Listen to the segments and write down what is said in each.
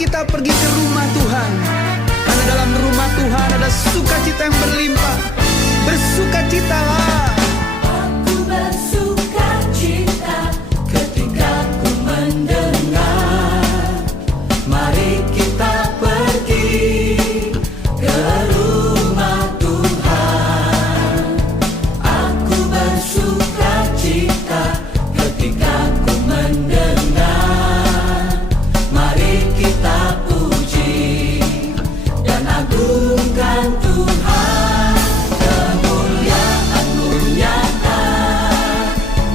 kita pergi ke rumah Tuhan. Karena dalam rumah Tuhan ada sukacita yang berlimpah. Bersukacitalah. Aku bersukacita ketika ku mendengar. Mari kita pergi ke rumah Tuhan. Aku bersukacita ketika ku mendengar. Mari kita puji dan agungkan Tuhan. Kemuliaan-Mu nyata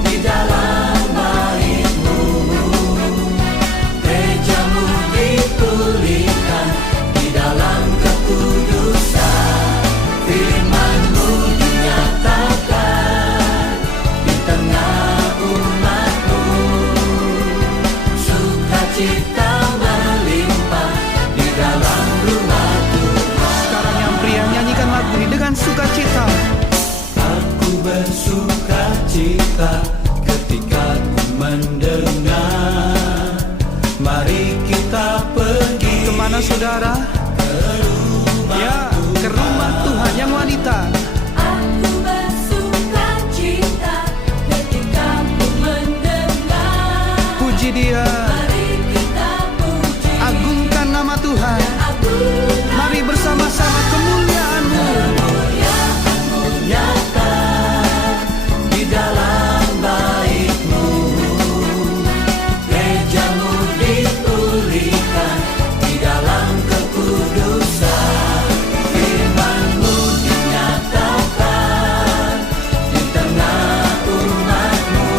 di dalam bait-Mu. Gereja-Mu dipulihkan di dalam kekudusan. Firman-Mu dinyatakan di tengah umat-Mu. Sukacita melimpah di dalam rumah Tuhan. Sekarang yang pria nyanyikan lagu ini dengan sukacita. Aku bersukacita ketika ku mendengar. Mari kita pergi Kemana saudara? Ya, ke rumah Tuhan yang wanita. Aku bersukacita ketika ku mendengar. Puji Dia, Mari kita puji agungkan nama Tuhan. agungkan Mari bersama-sama kemuliaan-Mu. kemuliaan-Mu nyata di dalam bait-Mu. Gereja-Mu dipulihkan di dalam kekudusan. Firman-Mu dinyatakan di tengah umat-Mu.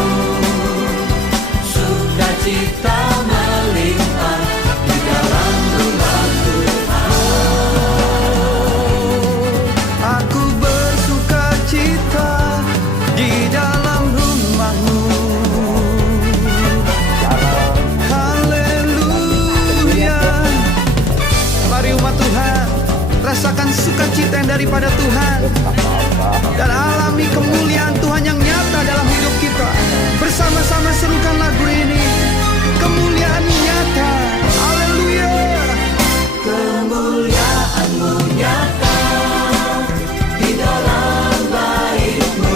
Sukacita melimpah di dalam rumah Tuhan. Aku bersukacita di dalam rumah-Mu. Haleluya. Mari umat Tuhan, rasakan sukacita yang daripada Tuhan dan alami kemuliaan Tuhan yang nyata dalam hidup kita. Bersama-sama serukan lagu ini. Kemuliaan nyata. Haleluya. Kemuliaan-Mu nyata di dalam bait-Mu.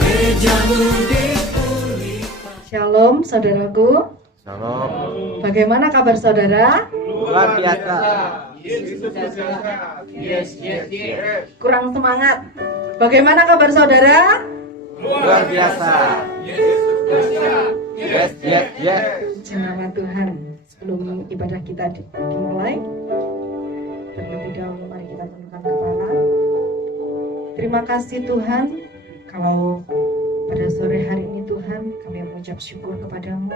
Gereja-Mu dipulihkan. Shalom saudaraku, Shalom. bagaimana kabar saudara? Luar biasa. Kurang semangat. Bagaimana kabar saudara? Luar biasa. Yes, yes, yes. Puji nama Tuhan. Sebelum ibadah kita dimulai, terlebih dahulu mari kita tundukkan kepala. Terima kasih Tuhan, kalau pada sore hari ini Tuhan, kami mengucap syukur kepadamu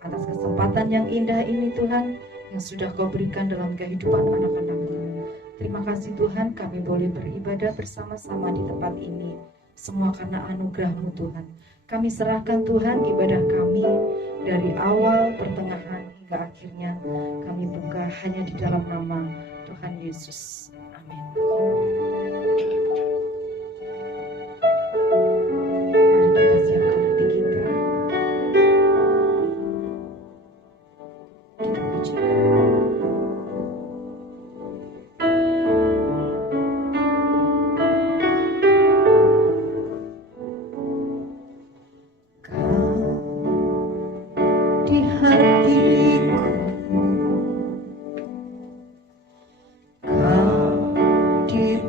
atas kesempatan yang indah ini Tuhan, yang sudah Kau berikan dalam kehidupan anak-anak-Mu. Terima kasih Tuhan, kami boleh beribadah bersama-sama di tempat ini. Semua karena anugerah-Mu Tuhan. Kami serahkan Tuhan ibadah kami dari awal, pertengahan, hingga akhirnya. Kami buka hanya di dalam nama Tuhan Yesus. Amin. Mari kita siapkan hati kita. Kita puji. Di hatiku kau di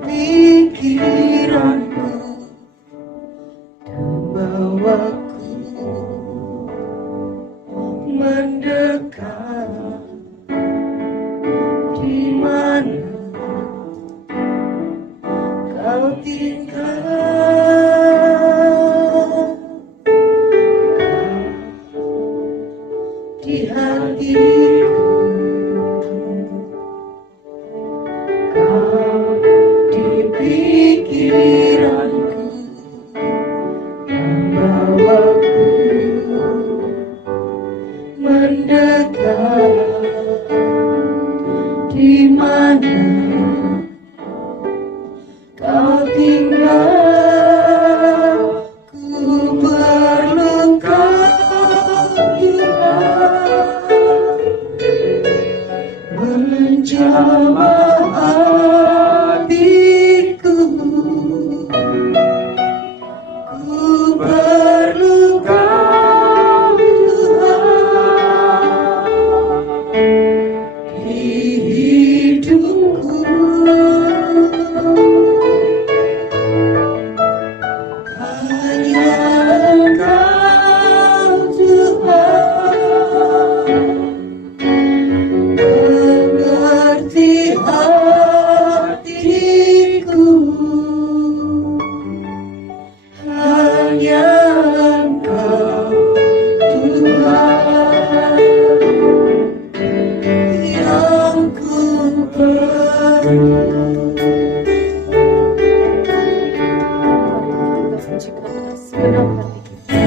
jika segenap hati kita.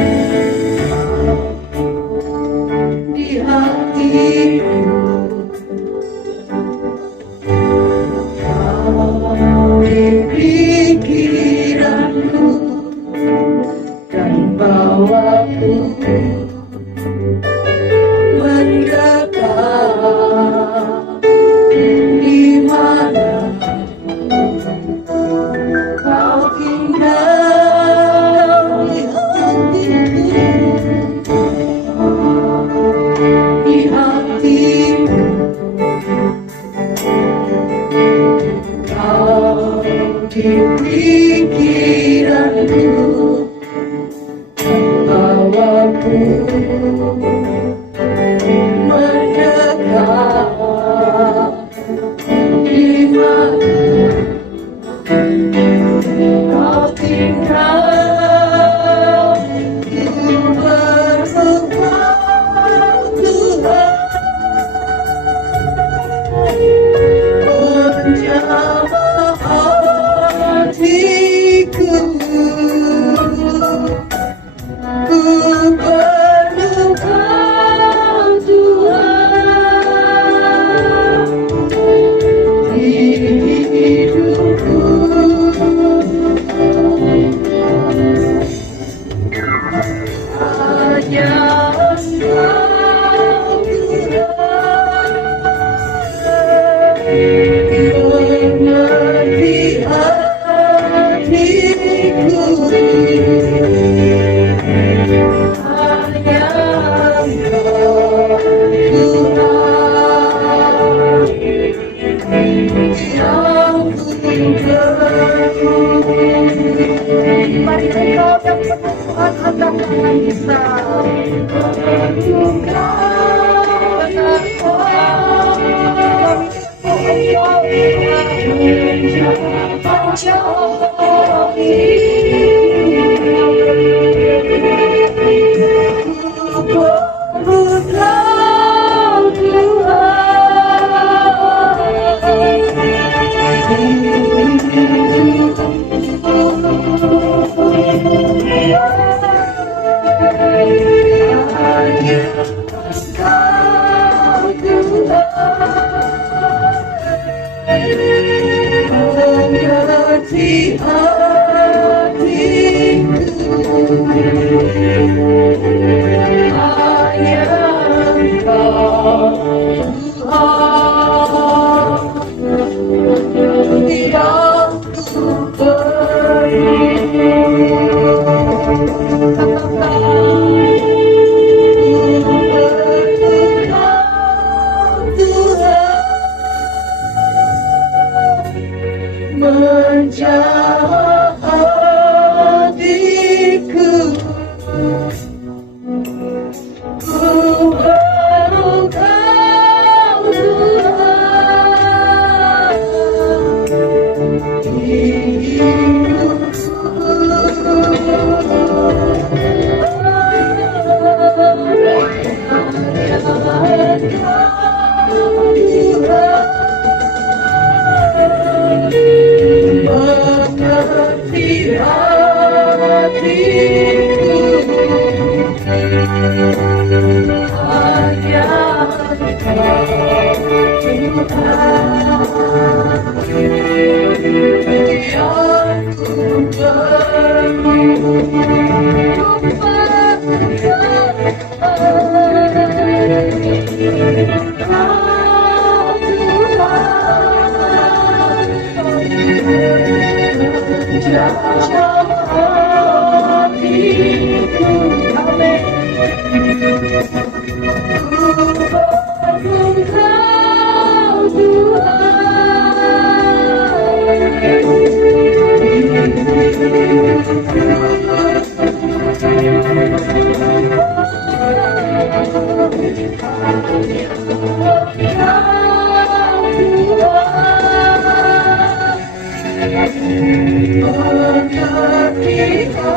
Di hatiku di pikiranku dan bawaku mendekat di mana kau tinggal di hatiku, di hatiku. Kau di pikiranku, bawaku mendekat di mana kau tinggal. Ku bersumpah Tuhan menjamah hatiku. Ku perlukan Tuhan di hidupku. Hanya Engkau Tuhan mengerti hatiku. Hanya Engkau Tuhan yang ku perlu. Mari Engkau yang penuh Tuhan angkat tangan kita. Mengerti hatiku, hanya Engkau Tuhan yang ku perlu. Menjamah hatiku, ku perlukan Tuhan di hidupku. Mengerti hatiku, hanya Engkau Tuhan yang ku Mengerti hatiku.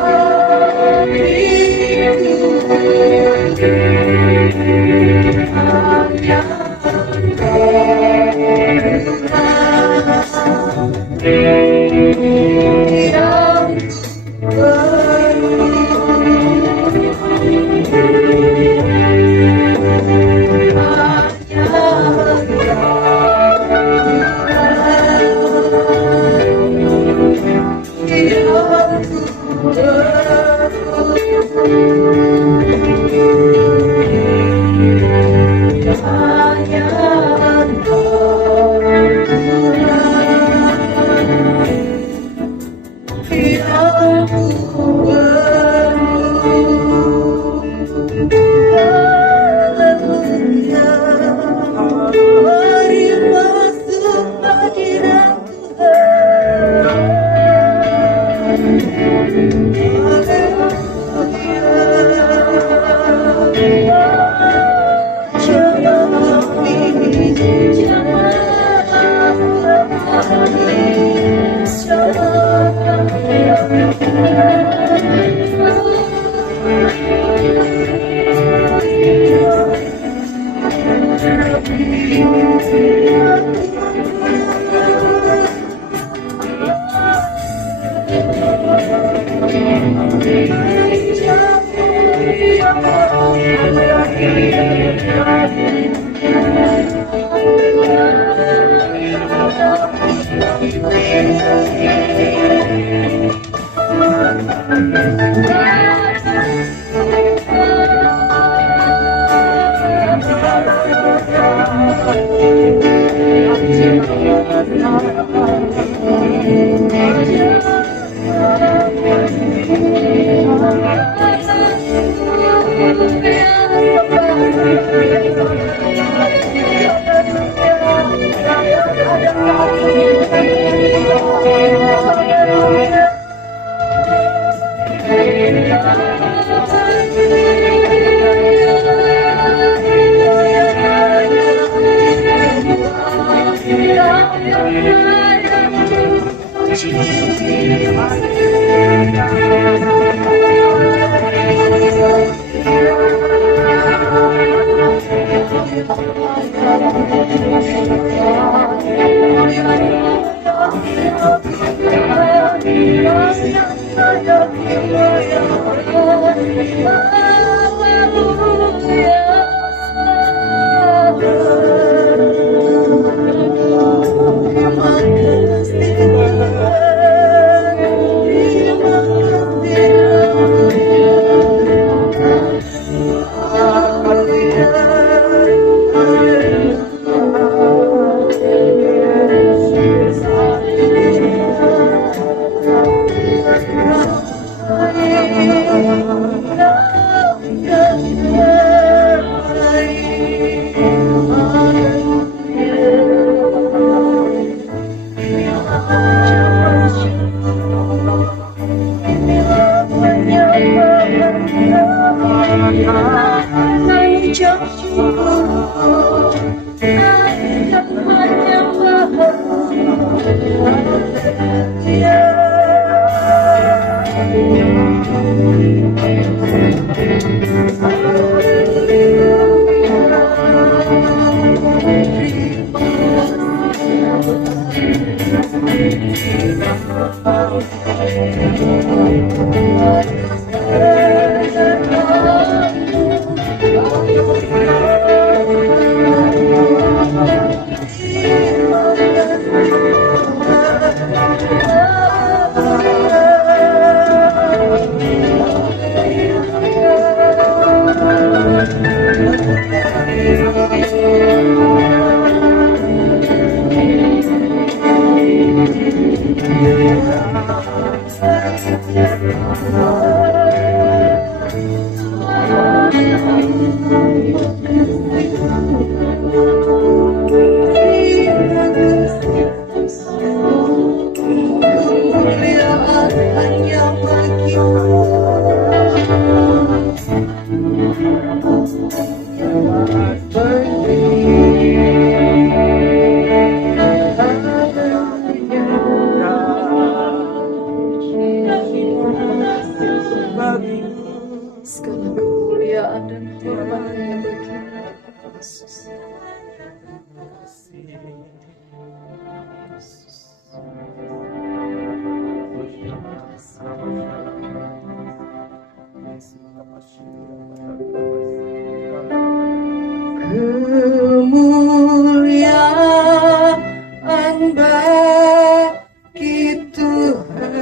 Kemuliaan bagi Tuhan,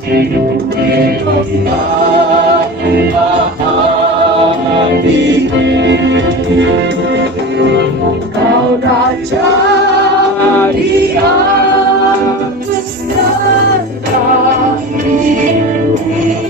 Kau Raja di atas segala dipuji.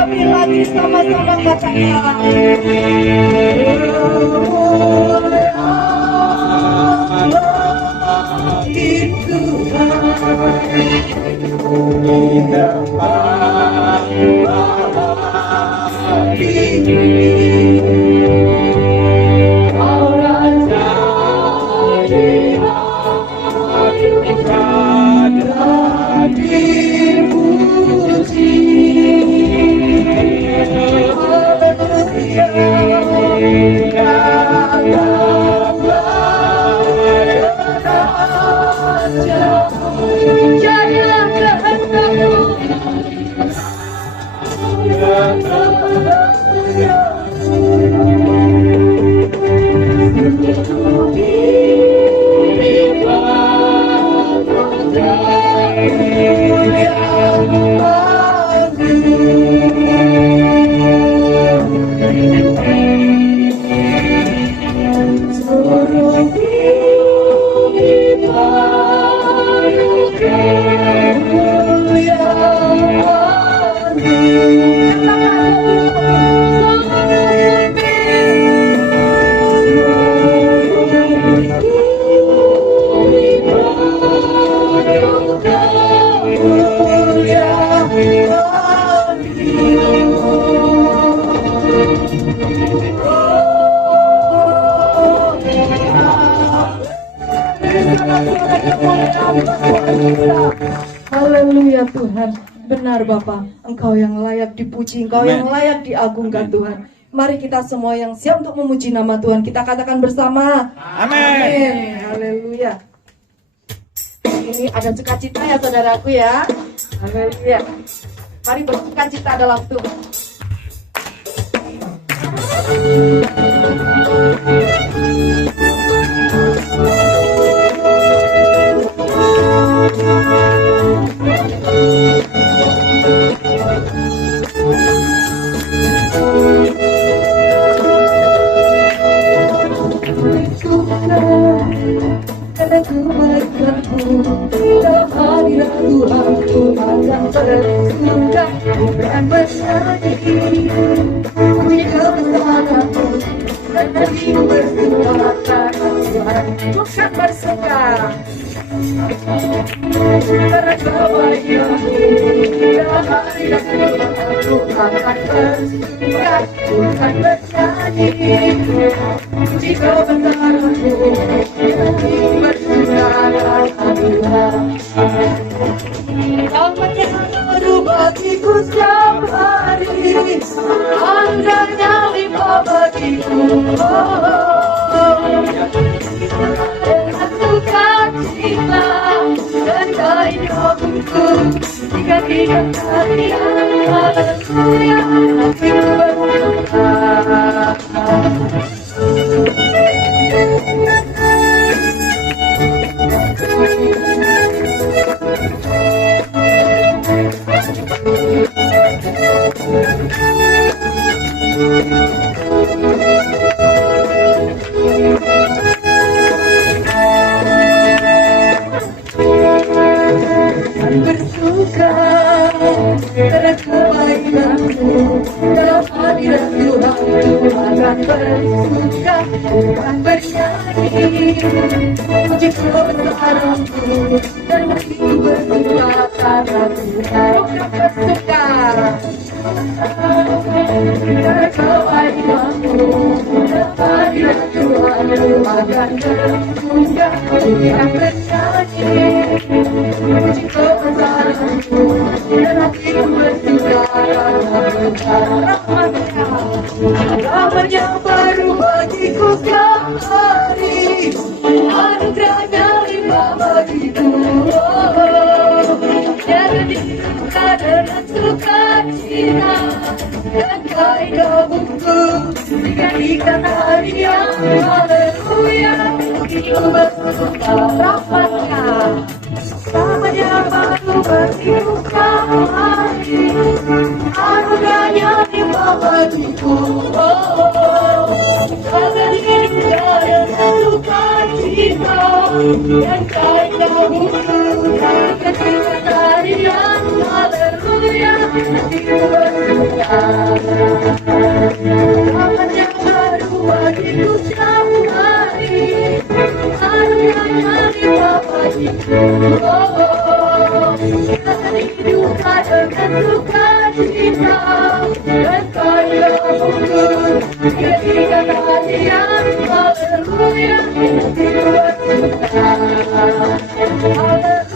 Lebih lagi sama-sama katakan. Jadilah kehendakmu. Haleluya Tuhan, benar Bapa, Engkau yang layak dipuji, Engkau yang layak diagungkan Tuhan. Mari kita semua yang siap untuk memuji nama Tuhan, kita katakan bersama. Amin. Haleluya. Ini ada sukacita ya saudaraku ya. Haleluya. Mari bersukacita dalam Tuhan. Karena kebaikanmu dalam hadirat Tuhan, ku akan bersuka dan bernyanyi. Puji kebesaranmu dan hatiku bersuka karena Tuhan, ku akan bersuka. Karena kebaikanmu dalam hadirat Tuhan, ku akan bersuka, ku akan bernyanyi. Puji kebesaranmu dan hatiku bersuka karena Tuhan. Rahmat-Nya baru bagiku setiap hari, andanya limpah bagiku. Dengan sukacita dan kehidupanku, jika tidak kalian, haleluya, hatiku bersuka. Bersuka karena kebaikanmu dalam hadirat Tuhan, ku akan bersuka, ku akan bernyanyi. Puji kebesaranmu dan hatiku bersuka karena Tuhan, ku akan bersuka. Karena kebaikanmu dalam hadirat Tuhan, ku akan bersuka, ku akan bernyanyi. Puji Jadikan hari yang haleluya, itu bersuka rahmatnya. Namanya baru berbuka hati, anugerahnya limpah bagiku. Agar hidupnya dengan sukacita dan kaya hubungan. Jadikan hari yang haleluya, itu bersuka. Namanya baru bagiku setiap hari, anugerahnya limpah bagiku. Duka dengan sukacita dan kaya hubungan. Jadikan hati yang haleluya, itu bersuka.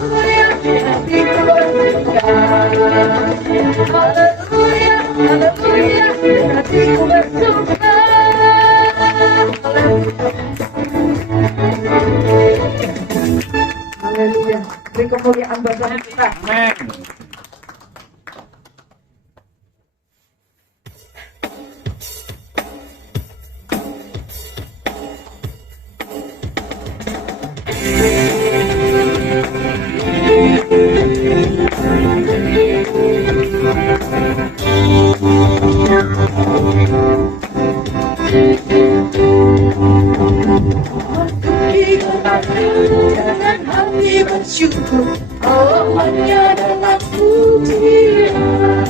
Haleluya, itu bersuka. Haleluya, haleluya, hatiku bersuka. Haleluya. Beri kemuliaan buat Tuhan kita. Amin. Dengan hati bersyukur, hanya dengan pujian.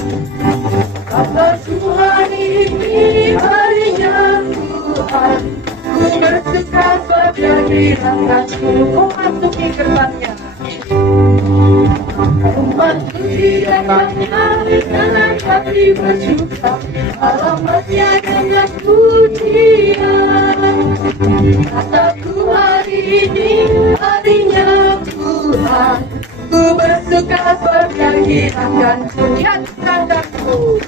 Kata Tuhan ini harinya Tuhan, ku bersuka pada diriku. Oh, masuki gerbangnya. Masuki gerbangnya dengan hati bersyuka, alamatnya dengan pujian. Kataku hari ini harinya Tuhan, ku bersuka bernyanyi akanku, akanku,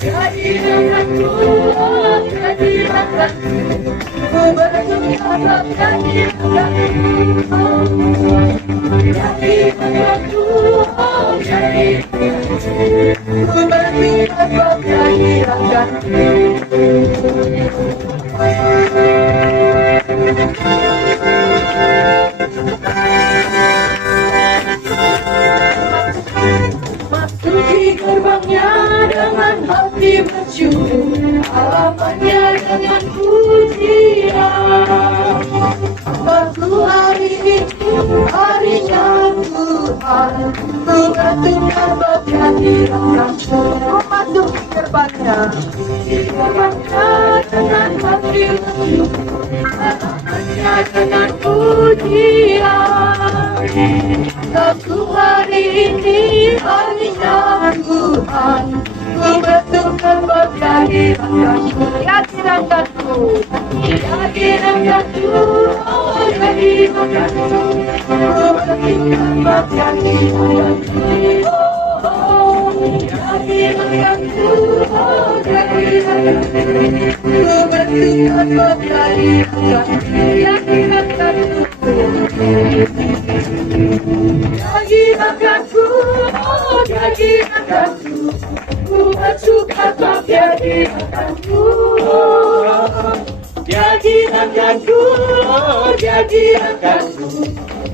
jadi akanku, jadi akanku, ku bersuka bernyanyi akanku, jadi akanku, jadi ku bersuka bernyanyi akanku. Masuki gerbangnya dengan hati bersyukur, halamannya dengan pujian. Waktu hari ini harinya Tuhan, ku bersuka berhadiratkanku. Masuki gerbangnya. Gerbangnya dengan hati bersyukur, halamannya dengan pujian. Waktu hari ini harinya Tuhan, ku bersuka berhadiratkanku. Hadiratkanku, hadiratkanku, oh hadiratkanku, ku bersuka berhadiratkanku. Oh, hadiratkanku, oh hadiratkanku, ku bersuka berhadiratkanku. Hadiratkanku, jadi akanku, oh jadi akanku, ku bersuka jadi akanku. Jadi akanku, oh jadi akanku,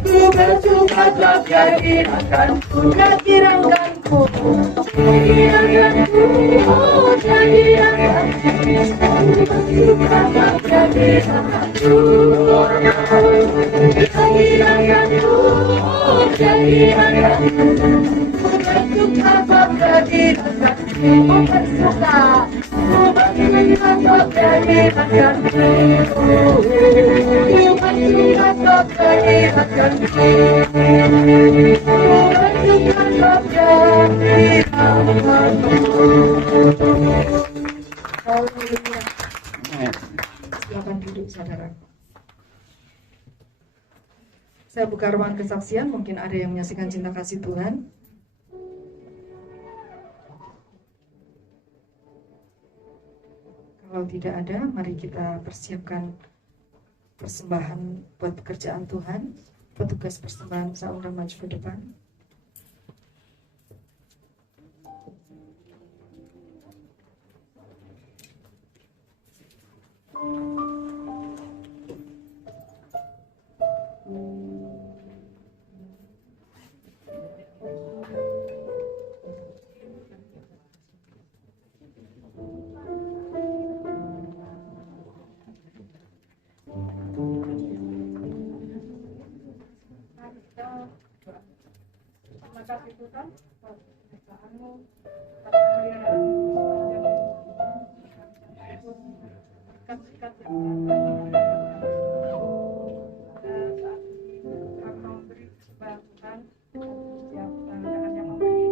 ku bersuka jadi akanku. Jadi akanku, jadi akanku, oh jadi akanku, ku bersuka jadi akanku. Jadi akanku, oh jadi akanku, ku bersuka jadi akanku. Ku bersuka, ku bersuka jadi akanku. Ku bersuka jadi akanku. Ku bersuka jadi akanku. Haleluya. Amin. Silakan duduk, saudara. Saya buka ruang kesaksian, mungkin ada yang menyaksikan cinta kasih Tuhan. Kalau tidak ada, mari kita persiapkan persembahan buat pekerjaan Tuhan. Petugas persembahan bisa undang maju ke depan. Terima kasih Tuhan, penyertaanmu, permuliaan, berkat-berkat yang saat ini kami memberi persembahan Tuhan, setiap tangan yang memberi,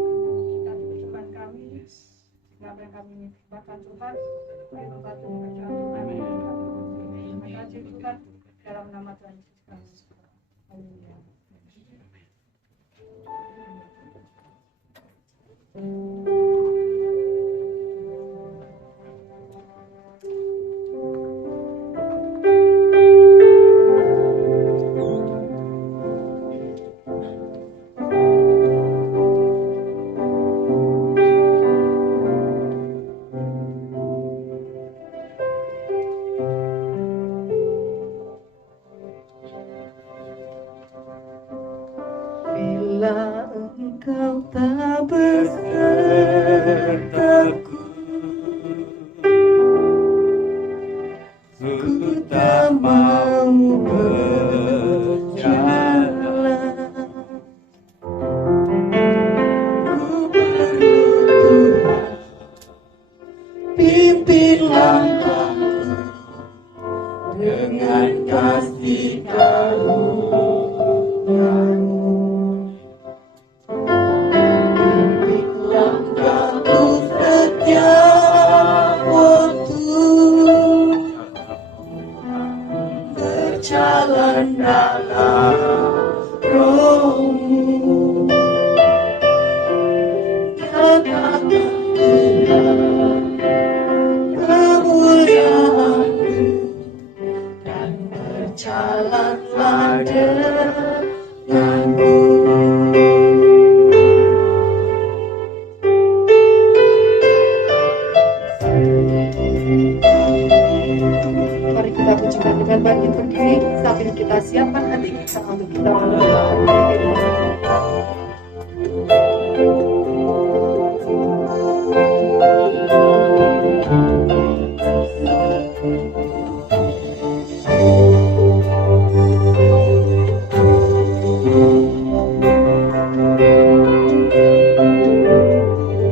dan persembahan kami, sehingga apa yang kami persembahkan Tuhan, beri membantu pekerjaan Tuhan. Terima kasih Tuhan, dalam nama Tuhan Yesus Kristus. Haleluya. Bila engkau tak besertaku, ku tak mau berjalan. Ku perlu Tuhan, pimpin langkahku dengan kasih karunia-Mu. Berjalan dalam Roh-Mu, katakan Tuhan kemuliaan-Mu, dan berjalanlah denganku. Mari kita pujikan dengan bangkit berdiri sambil kita siapkan hati kita untuk kita mendengarkan firman Tuhan.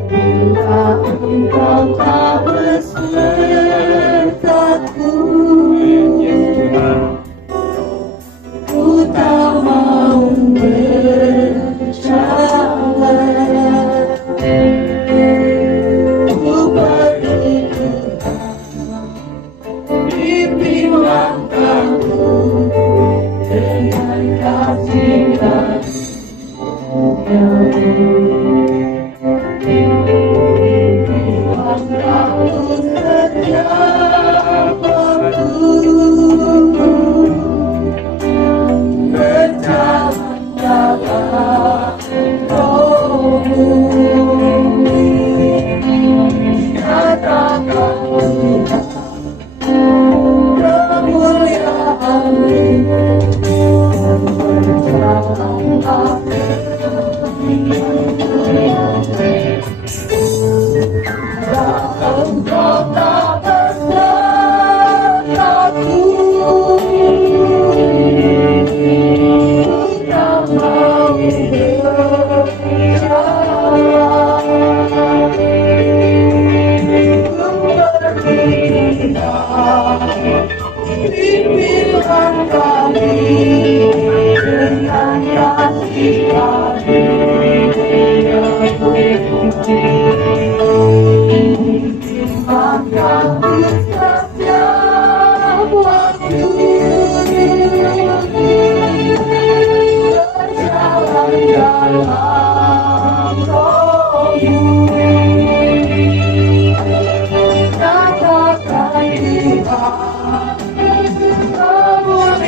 Bila engkau tak besertaku, ku tak mau berjalan. Ku perlu Tuhan, pimpin langkahku dengan kasih karunia-Mu. Setiap waktu berjalan dalam Roh-Mu, katakan Tuhan kemuliaan-Mu, dan berjalanlah engkau tak besertaku, ku tak mau berjalan. Ku berpindah, pimpinlah kami dengan kasih karunia-Mu. Langkahku setiap waktu berjalan dalam Roh-Mu, katakan Tuhan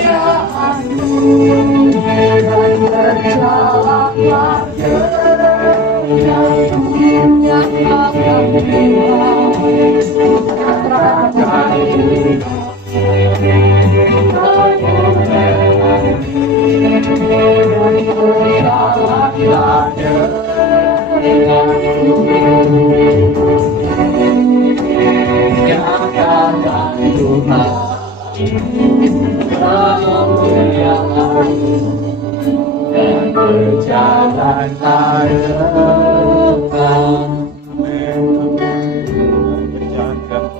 kemuliaan-Mu, dan berjalanlah denganku.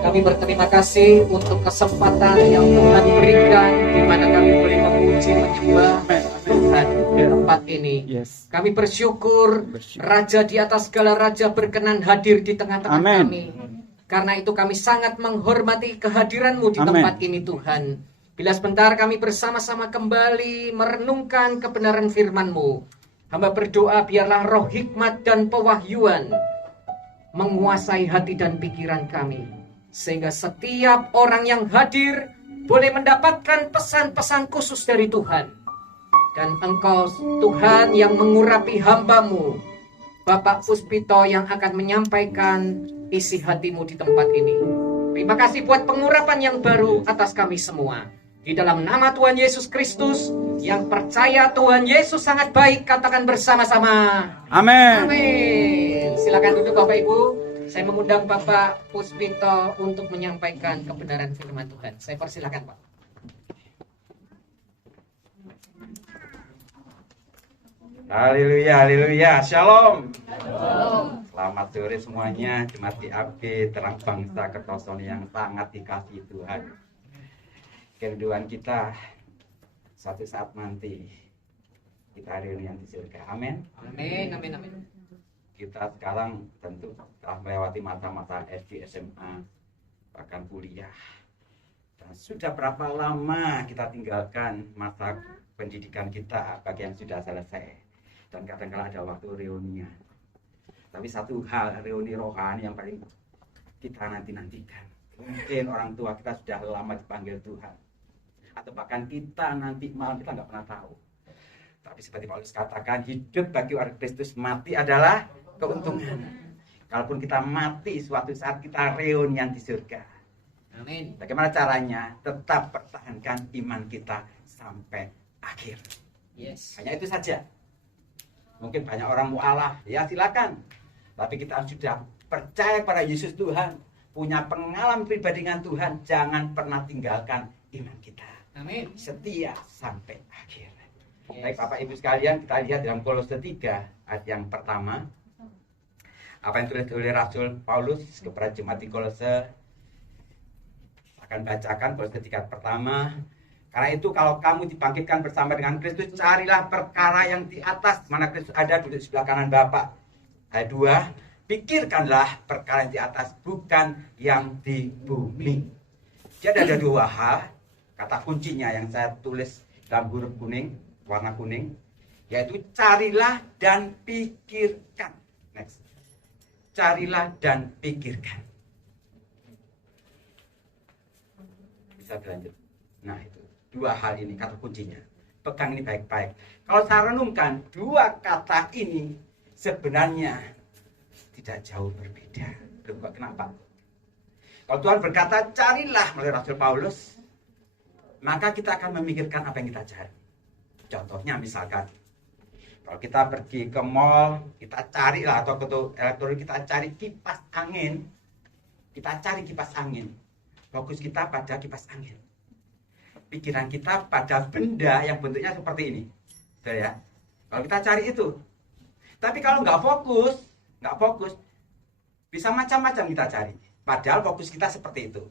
Kami berterima kasih untuk kesempatan yang Tuhan berikan di mana kami boleh memuji menyembah Tuhan di tempat ini. Kami bersyukur Raja di atas segala raja berkenan hadir di tengah-tengah kami. Karena itu kami sangat menghormati kehadiran-Mu di tempat ini Tuhan. Bila sebentar kami bersama-sama kembali merenungkan kebenaran firman-Mu. Hamba berdoa biarlah roh hikmat dan pewahyuan menguasai hati dan pikiran kami. Sehingga setiap orang yang hadir boleh mendapatkan pesan-pesan khusus dari Tuhan. Dan Engkau Tuhan yang mengurapi hamba-Mu, Bapak Puspito yang akan menyampaikan isi hati-Mu di tempat ini. Terima kasih buat pengurapan yang baru atas kami semua. Di dalam nama Tuhan Yesus Kristus, yang percaya Tuhan Yesus sangat baik, katakan bersama-sama. Amin. Amin. Silakan duduk Bapak Ibu. Saya mengundang Bapak Puspito untuk menyampaikan kebenaran firman Tuhan. Saya persilakan Pak. Haleluya, haleluya. Shalom. Selamat sore semuanya. Jemaat IAB Terang Bangsa Kertosono yang sangat dikasihi Tuhan. Kerinduan kita suatu saat nanti kita reunian di surga. Amin. Amin, amin, amin. Kita sekarang tentu telah melewati masa-masa SD, SMA, bahkan kuliah. Dan sudah berapa lama kita tinggalkan masa pendidikan kita bagi yang sudah selesai. Dan kadang-kadang ada waktu reunian. Tapi satu hal, reuni rohani yang paling kita nanti-nantikan. Mungkin orang tua kita sudah lama dipanggil Tuhan. Atau bahkan kita nanti malam kita nggak pernah tahu. Tapi seperti Paulus katakan, hidup bagi orang Kristus, mati adalah keuntungan. Kalaupun kita mati, suatu saat kita reunian di surga. Amin. Bagaimana caranya? Tetap pertahankan iman kita sampai akhir. Yes. Hanya itu saja. Mungkin banyak orang mu'alaf, ya silakan. Tapi kita sudah percaya pada Yesus Tuhan, punya pengalaman pribadi dengan Tuhan, jangan pernah tinggalkan iman kita. Amin. Setia sampai akhir. Yes. Baik Bapak Ibu sekalian, kita lihat dalam Kolose 3 ayat yang pertama. Apa yang ditulis oleh Rasul Paulus kepada jemaat di Kolose. Akan bacakan Kolose 3 pertama. Karena itu kalau kamu dibangkitkan bersama dengan Kristus, carilah perkara yang di atas, mana Kristus ada duduk di sebelah kanan Bapa. Ayat 2, pikirkanlah perkara yang di atas, bukan yang di bumi. Jadi ada dua hal, kata kuncinya yang saya tulis dalam huruf kuning, warna kuning, yaitu carilah dan pikirkan. Next. Carilah dan pikirkan. Bisa dilanjut. Nah itu, dua hal ini kata kuncinya. Pegang ini baik-baik. Kalau saya renungkan, dua kata ini sebenarnya tidak jauh berbeda. Kenapa? Kalau Tuhan berkata, carilah melalui Rasul Paulus, maka kita akan memikirkan apa yang kita cari. Contohnya misalkan, kalau kita pergi ke mall, kita carilah, atau ke elektronik, kita cari kipas angin. Kita cari kipas angin. Fokus kita pada kipas angin. Pikiran kita pada benda yang bentuknya seperti ini. Ya? Kalau kita cari itu. Tapi kalau nggak fokus, bisa macam-macam kita cari. Padahal fokus kita seperti itu.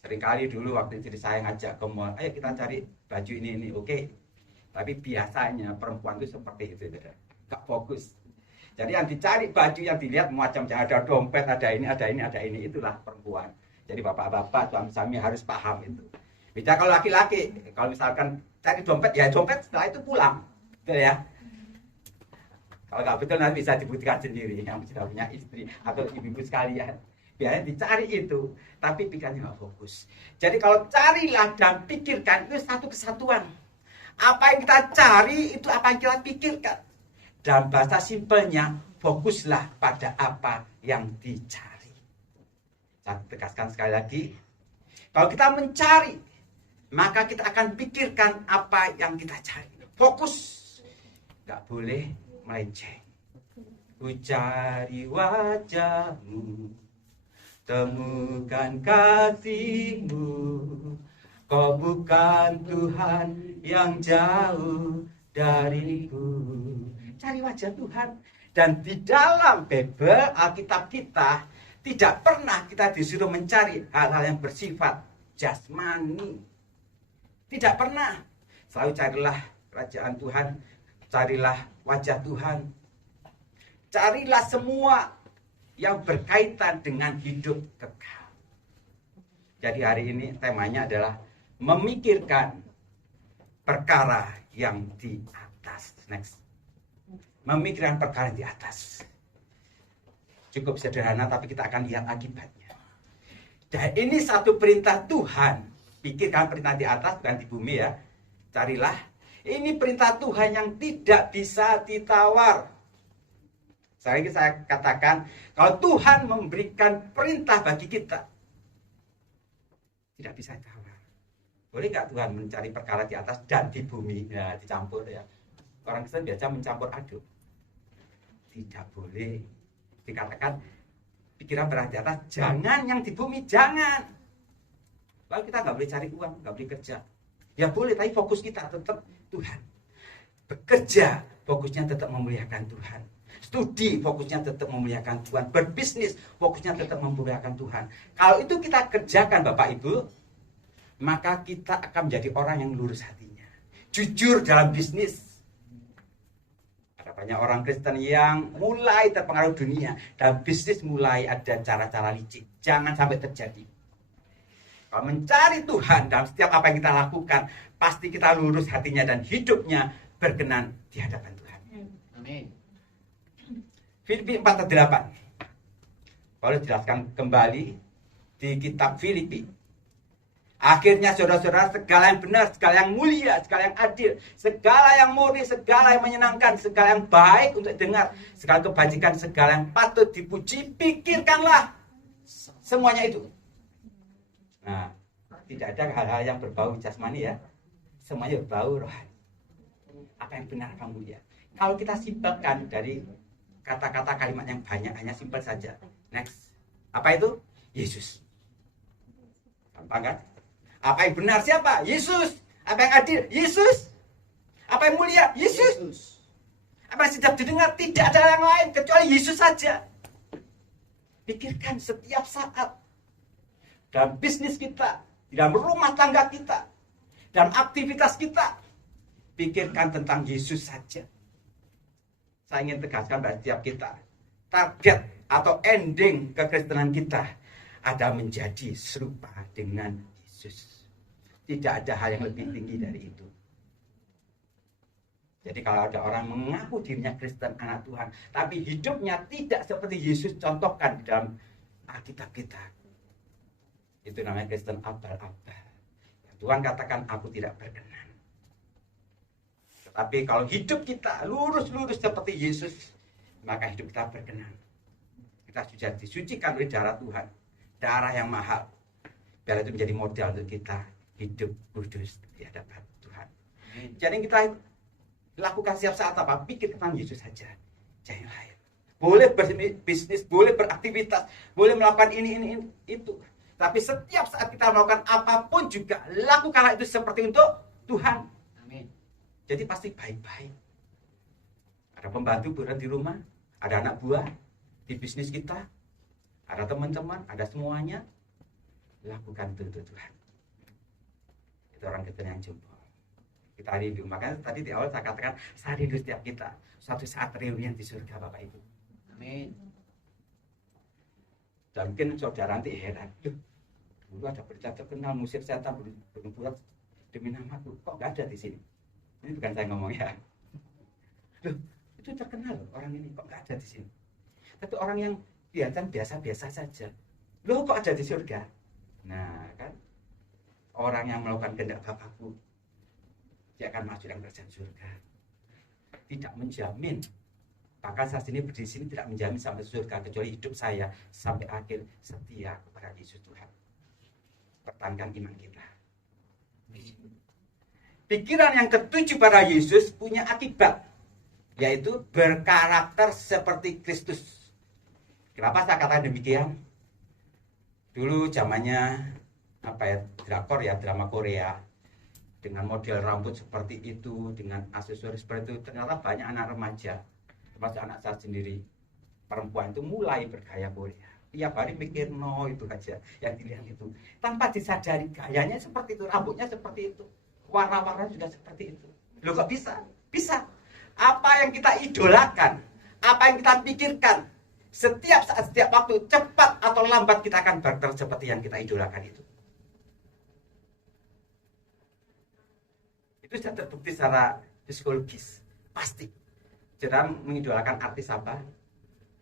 Seringkali dulu waktu istri saya ngajak ke mall, ayo kita cari baju ini, oke. Tapi biasanya perempuan itu seperti itu, nggak fokus. Jadi yang dicari baju yang dilihat macam-macam, ada dompet, ada ini, itulah perempuan. Jadi bapak-bapak, suami-suami harus paham itu. Beda kalau laki-laki, kalau misalkan cari dompet, ya dompet setelah itu pulang, betul ya. Kalau nggak betul nanti bisa dibuktikan sendiri yang sudah punya istri atau ibu-ibu sekalian. Biasanya dicari itu, tapi pikirannya nggak fokus. Jadi kalau carilah dan pikirkan itu satu kesatuan. Apa yang kita cari itu apa yang kita pikirkan. Dan bahasa simpelnya, fokuslah pada apa yang dicari. Saya tegaskan sekali lagi, kalau kita mencari, maka kita akan pikirkan apa yang kita cari. Fokus. Gak boleh melenceng. Ku cari wajahmu, temukan kasihmu. Kau bukan Tuhan yang jauh dariku. Cari wajah Tuhan. Dan di dalam Bible Alkitab kita tidak pernah kita disuruh mencari hal-hal yang bersifat jasmani. Tidak pernah. Selalu carilah kerajaan Tuhan, carilah wajah Tuhan. Carilah semua yang berkaitan dengan hidup kekal. Jadi hari ini temanya adalah memikirkan perkara yang di atas. Next. Memikirkan perkara yang di atas. Cukup sederhana tapi kita akan lihat akibatnya. Dan ini satu perintah Tuhan. Pikirkan perintah di atas bukan di bumi ya. Carilah. Ini perintah Tuhan yang tidak bisa ditawar. Saya katakan, kalau Tuhan memberikan perintah bagi kita, tidak bisa ditawar. Boleh nggak Tuhan mencari perkara di atas dan di bumi? Ya, dicampur ya. Orang Kristen biasa mencampur aduk. Tidak boleh. Dikatakan, pikiran perkara di atas, jangan yang di bumi, jangan. Lalu kita nggak boleh cari uang, nggak boleh kerja. Ya boleh, tapi fokus kita tetap Tuhan. Bekerja, fokusnya tetap memuliakan Tuhan. Studi, fokusnya tetap memuliakan Tuhan. Berbisnis, fokusnya tetap memuliakan Tuhan. Kalau itu kita kerjakan Bapak Ibu, maka kita akan menjadi orang yang lurus hatinya. Jujur dalam bisnis. Ada banyak orang Kristen yang mulai terpengaruh dunia. Dalam bisnis mulai ada cara-cara licik. Jangan sampai terjadi. Kalau mencari Tuhan dalam setiap apa yang kita lakukan, pasti kita lurus hatinya dan hidupnya berkenan di hadapan Tuhan. Amin. Filipi 4:8. Paulus jelaskan kembali di kitab Filipi. Akhirnya saudara-saudara, segala yang benar, segala yang mulia, segala yang adil, segala yang murni, segala yang menyenangkan, segala yang baik untuk dengar, segala kebajikan, segala yang patut dipuji, pikirkanlah semuanya itu. Nah, tidak ada hal-hal yang berbau jasmani ya. Semuanya berbau rohani. Apa yang benar, apa yang mulia. Kalau kita simpelkan dari kata-kata kalimat yang banyak, hanya simpel saja. Next. Apa itu? Yesus. Gampang kan? Apa yang benar siapa? Yesus. Apa yang adil? Yesus. Apa yang mulia? Yesus. Apa yang sedap didengar? Tidak ada yang lain kecuali Yesus saja. Pikirkan setiap saat. Dalam bisnis kita, dalam rumah tangga kita, dalam aktivitas kita, pikirkan tentang Yesus saja. Saya ingin tegaskan pada setiap kita, target atau ending kekristenan kita ada menjadi serupa dengan Yesus. Tidak ada hal yang lebih tinggi dari itu. Jadi kalau ada orang mengaku dirinya Kristen, anak Tuhan, tapi hidupnya tidak seperti Yesus contohkan di dalam Alkitab kita, itu namanya Kristen abal-abal. Tuhan katakan, aku tidak berkenan. Tetapi kalau hidup kita lurus-lurus seperti Yesus, maka hidup kita berkenan. Kita sudah disucikan oleh darah Tuhan, darah yang mahal. Biar itu menjadi modal untuk kita hidup kudus di hadapan Tuhan. Jadi kita lakukan setiap saat apa? Pikir tentang Yesus saja, jangan lain. Boleh berbisnis, boleh beraktivitas, boleh melakukan ini, itu. Tapi setiap saat kita melakukan apapun juga, lakukanlah itu seperti untuk Tuhan. Amin. Jadi pasti baik-baik. Ada pembantu berada di rumah, ada anak buah di bisnis kita, ada teman-teman, ada semuanya. Lakukan itu untuk Tuhan. Itu orang Kristen yang jumbo. Kita rindu. Makanya tadi di awal saya katakan, saya rindu setiap kita. Suatu saat reunian di surga Bapak Ibu. Amin. Dan mungkin saudara nanti heran. Dulu ada berita terkenal musik setan berbuat demi namaku, kok nggak ada di sini? Ini bukan saya ngomong ya. Loh, itu terkenal loh, orang ini kok nggak ada di sini. Tapi orang yang kelihatan biasa-biasa saja, loh kok ada di surga? Nah kan, orang yang melakukan kehendak Bapakku, dia akan masuk dalam kerajaan surga. Tidak menjamin. Bahkan saat ini berdiri sini tidak menjamin sampai surga, kecuali hidup saya sampai akhir setia kepada Yesus Tuhan. Pertahankan iman kita. Pikiran yang ketujuh pada Yesus punya akibat. yaitu berkarakter seperti Kristus. Kenapa saya katakan demikian? Dulu zamannya drakor ya, drama Korea, dengan model rambut seperti itu, dengan aksesoris seperti itu, ternyata banyak anak remaja, termasuk anak saya sendiri, perempuan itu mulai bergaya Korea. Tiap hari mikir itu aja yang dilihat itu, tanpa disadari gayanya seperti itu, rambutnya seperti itu, warna-warna juga seperti itu. Loh kok bisa? Bisa. Apa yang kita idolakan, apa yang kita pikirkan, setiap saat, setiap waktu, cepat atau lambat kita akan berkarakter seperti yang kita idolakan itu. Itu sudah terbukti secara psikologis, pasti. Jangan mengidolakan artis apa,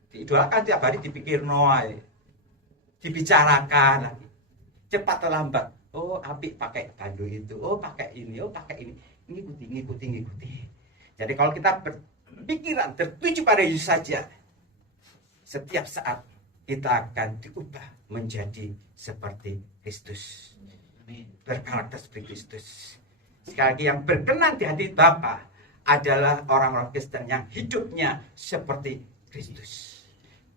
diidolakan tiap hari, dipikir dibicarakan lagi, cepat atau lambat. Oh, Apik pakai baju itu, oh pakai ini, oh pakai ini, ngikuti. Jadi kalau kita berpikiran tertuju pada Yesus saja, setiap saat kita akan diubah menjadi seperti Kristus, berkarakter seperti Kristus. Sekali lagi, yang berkenan di hati Bapa adalah orang-orang Kristen yang hidupnya seperti Kristus.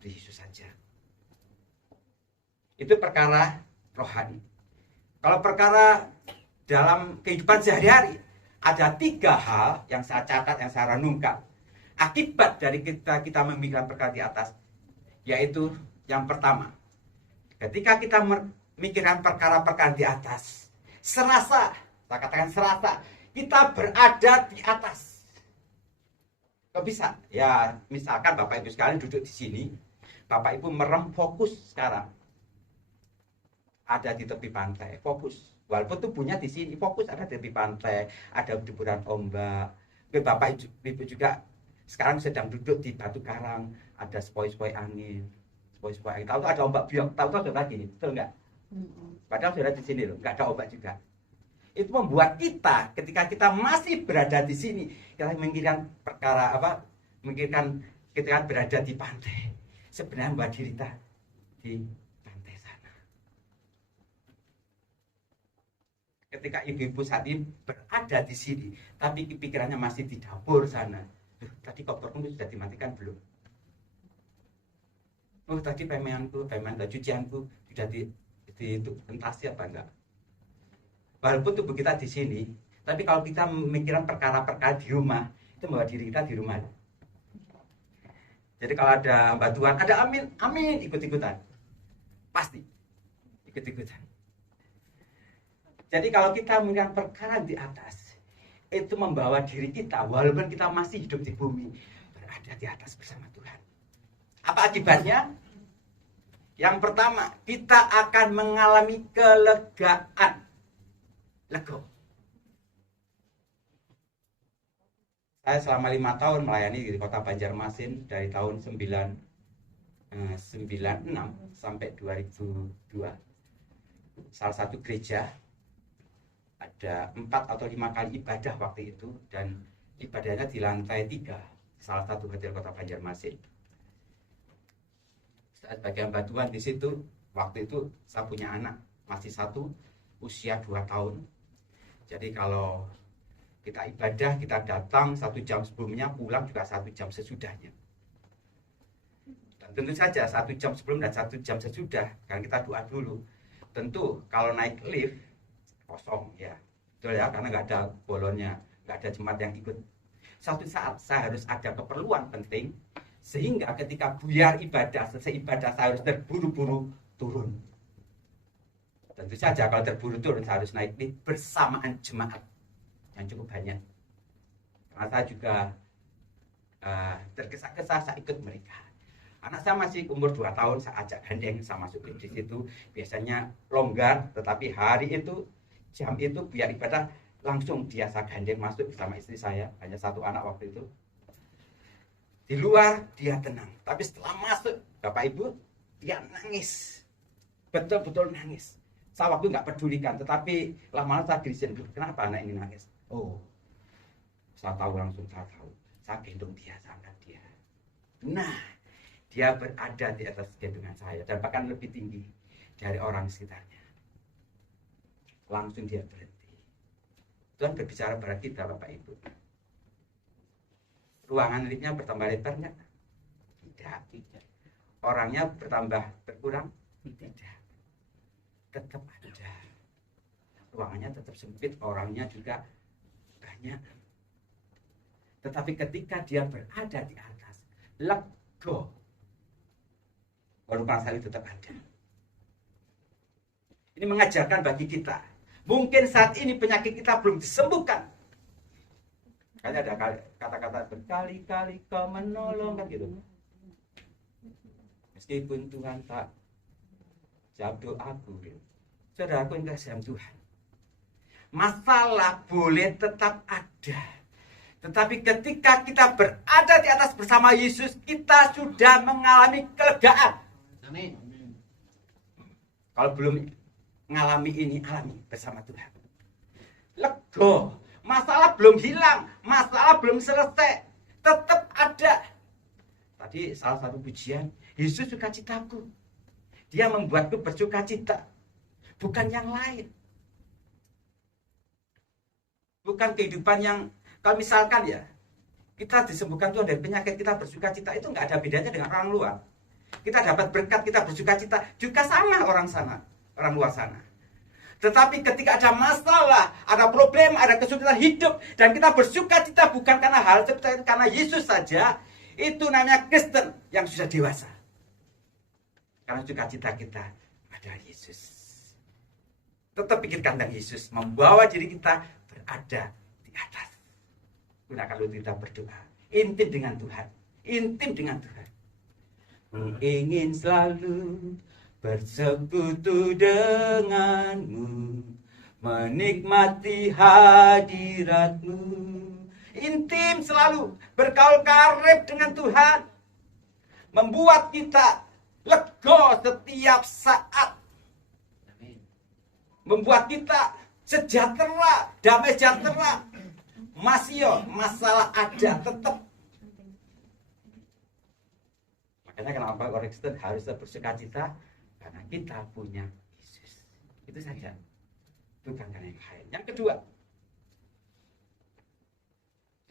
Yesus saja. Itu perkara rohani. Kalau perkara dalam kehidupan sehari-hari, ada 3 hal yang saya catat, yang saya renungkan. Akibat dari kita memikirkan perkara di atas, yaitu yang pertama, ketika kita memikirkan perkara-perkara di atas, serasa, saya katakan serasa, kita berada di atas. Kok bisa? Ya, misalkan Bapak Ibu sekalian duduk di sini, Bapak Ibu merem fokus sekarang. Ada di tepi pantai, fokus. Walaupun tubuhnya di sini, fokus ada di tepi pantai, ada deburan ombak. Bapak Ibu juga sekarang sedang duduk di batu karang, ada sepoi-sepoi angin. Sepoi-sepoi angin. Tahu ada ombak biok, tahu sudah lagi, betul enggak? Padahal sudah di sini loh, enggak ada ombak juga. Itu membuat kita, ketika kita masih berada di sini, kita memikirkan perkara apa? Memikirkan ketika berada di pantai. Sebenarnya membuat diri kita di pantai sana. Ketika ibu-ibu saat ini berada di sini, tapi pikirannya masih di dapur sana. Tadi koperku sudah dimatikan belum? Oh, tadi pemenanku, cucianku sudah dientasi apa enggak? Walaupun tubuh kita di sini, tapi kalau kita memikirkan perkara-perkara di rumah, itu membawa diri kita di rumah. Jadi kalau ada bantuan, ada amin, ikut-ikutan. Pasti ikut-ikutan. Jadi kalau kita memikirkan perkara di atas, itu membawa diri kita, walaupun kita masih hidup di bumi, berada di atas bersama Tuhan. Apa akibatnya? Yang pertama, kita akan mengalami kelegaan. Lego. Saya selama 5 tahun melayani di kota Banjarmasin dari tahun 96 sampai 2002. Salah satu gereja ada 4 atau 5 kali ibadah waktu itu, dan ibadahnya di lantai 3 salah satu hotel kota Banjarmasin. Saat bagian bantuan di situ, waktu itu saya punya anak masih 1, usia 2 tahun. Jadi kalau kita ibadah, kita datang 1 jam sebelumnya, pulang juga 1 jam sesudahnya. Dan tentu saja 1 jam sebelum dan 1 jam sesudah, karena kita doa dulu. Tentu kalau naik lift kosong ya, betul ya, karena nggak ada bolonnya, nggak ada jemaat yang ikut. Suatu saat saya harus ada keperluan penting, sehingga ketika buyar ibadah, selesai ibadah, saya harus terburu-buru turun. Tentu saja kalau terburu turun, saya harus naik lift bersamaan jemaat yang cukup banyak. Karena saya juga tergesa-gesa, saya ikut mereka. Anak saya masih umur 2 tahun, saya ajak gandeng, saya masuk di situ. Biasanya longgar, tetapi hari itu, jam itu biar ibadah, langsung dia saya gandeng masuk bersama istri saya, hanya 1 anak waktu itu. Di luar dia tenang, tapi setelah masuk, Bapak Ibu, dia nangis, betul-betul nangis. Saya waktu nggak pedulikan, tetapi lama-lama saya dirisin, kenapa anak ini nangis? Oh, saya tahu langsung, saya tahu. Saya gendong dia, saya angkat dia. Nah, dia berada di atas gendongan saya, dan bahkan lebih tinggi dari orang sekitarnya. Langsung dia berhenti. Tuhan berbicara pada kita, Bapak Ibu. Ruangan liftnya bertambah lebar nggak? Tidak. Orangnya bertambah berkurang? Tidak. Tetap ada. Ruangannya tetap sempit, orangnya juga banyak. Tetapi ketika dia berada di atas, lega. Walaupun masalah itu tetap ada. Ini mengajarkan bagi kita. Mungkin saat ini penyakit kita belum disembuhkan. Kayaknya ada kata-kata berkali-kali kau menolong kan gitu. Meskipun Tuhan tak jawab doaku, gitu. Saudaraku yang kasih Tuhan. Masalah boleh tetap ada. Tetapi ketika kita berada di atas bersama Yesus, kita sudah mengalami kelegaan. Amin. Kalau belum mengalami ini, alami bersama Tuhan. Lega. Masalah belum hilang, masalah belum selesai, tetap ada. Tadi salah satu pujian, Yesus sukacitaku. Dia membuatku bersukacita, bukan yang lain. Bukan kehidupan yang, kalau misalkan ya, kita disembuhkan Tuhan dari penyakit, kita bersukacita, itu nggak ada bedanya dengan orang luar. Kita dapat berkat, kita bersukacita, juga sama orang luar sana. Tetapi ketika ada masalah, ada problem, ada kesulitan hidup, dan kita bersukacita bukan karena hal seperti itu, karena Yesus saja, itu namanya Kristen yang sudah dewasa. Karena sukacita kita ada Yesus. Tetap pikirkan tentang Yesus, membawa diri kita berada di atas. Gunakan waktu kita berdoa, intim dengan Tuhan, intim dengan Tuhan. Ingin selalu bersekutu denganmu, menikmati hadiratmu, intim selalu berkaul karib dengan Tuhan, membuat kita lega setiap saat, membuat kita sejahtera, damai sejahtera. Masih masalah ada tetap. Makanya kenapa orang Kristen harus bersukacita? Karena kita punya Yesus. Itu saja. Bukan karena yang lain. Yang kedua,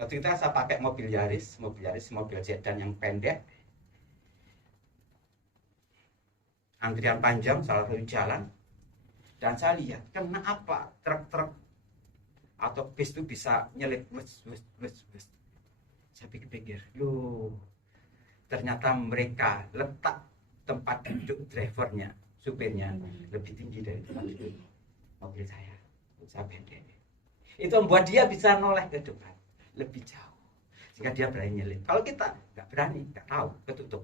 suatu ketika saya pakai mobil Yaris, mobil sedan yang pendek. Antrian panjang, salah satu jalan. Dan saya lihat, kenapa truk-truk atau bis itu bisa nyelip. Saya pikir-pikir, loh, ternyata mereka letak tempat duduk drivernya, supirnya lebih tinggi dari tempat duduk mobil saya pendek. Itu membuat dia bisa noleh ke depan lebih jauh, sehingga dia berani nyelip. Kalau kita nggak berani, nggak tahu, ketutup.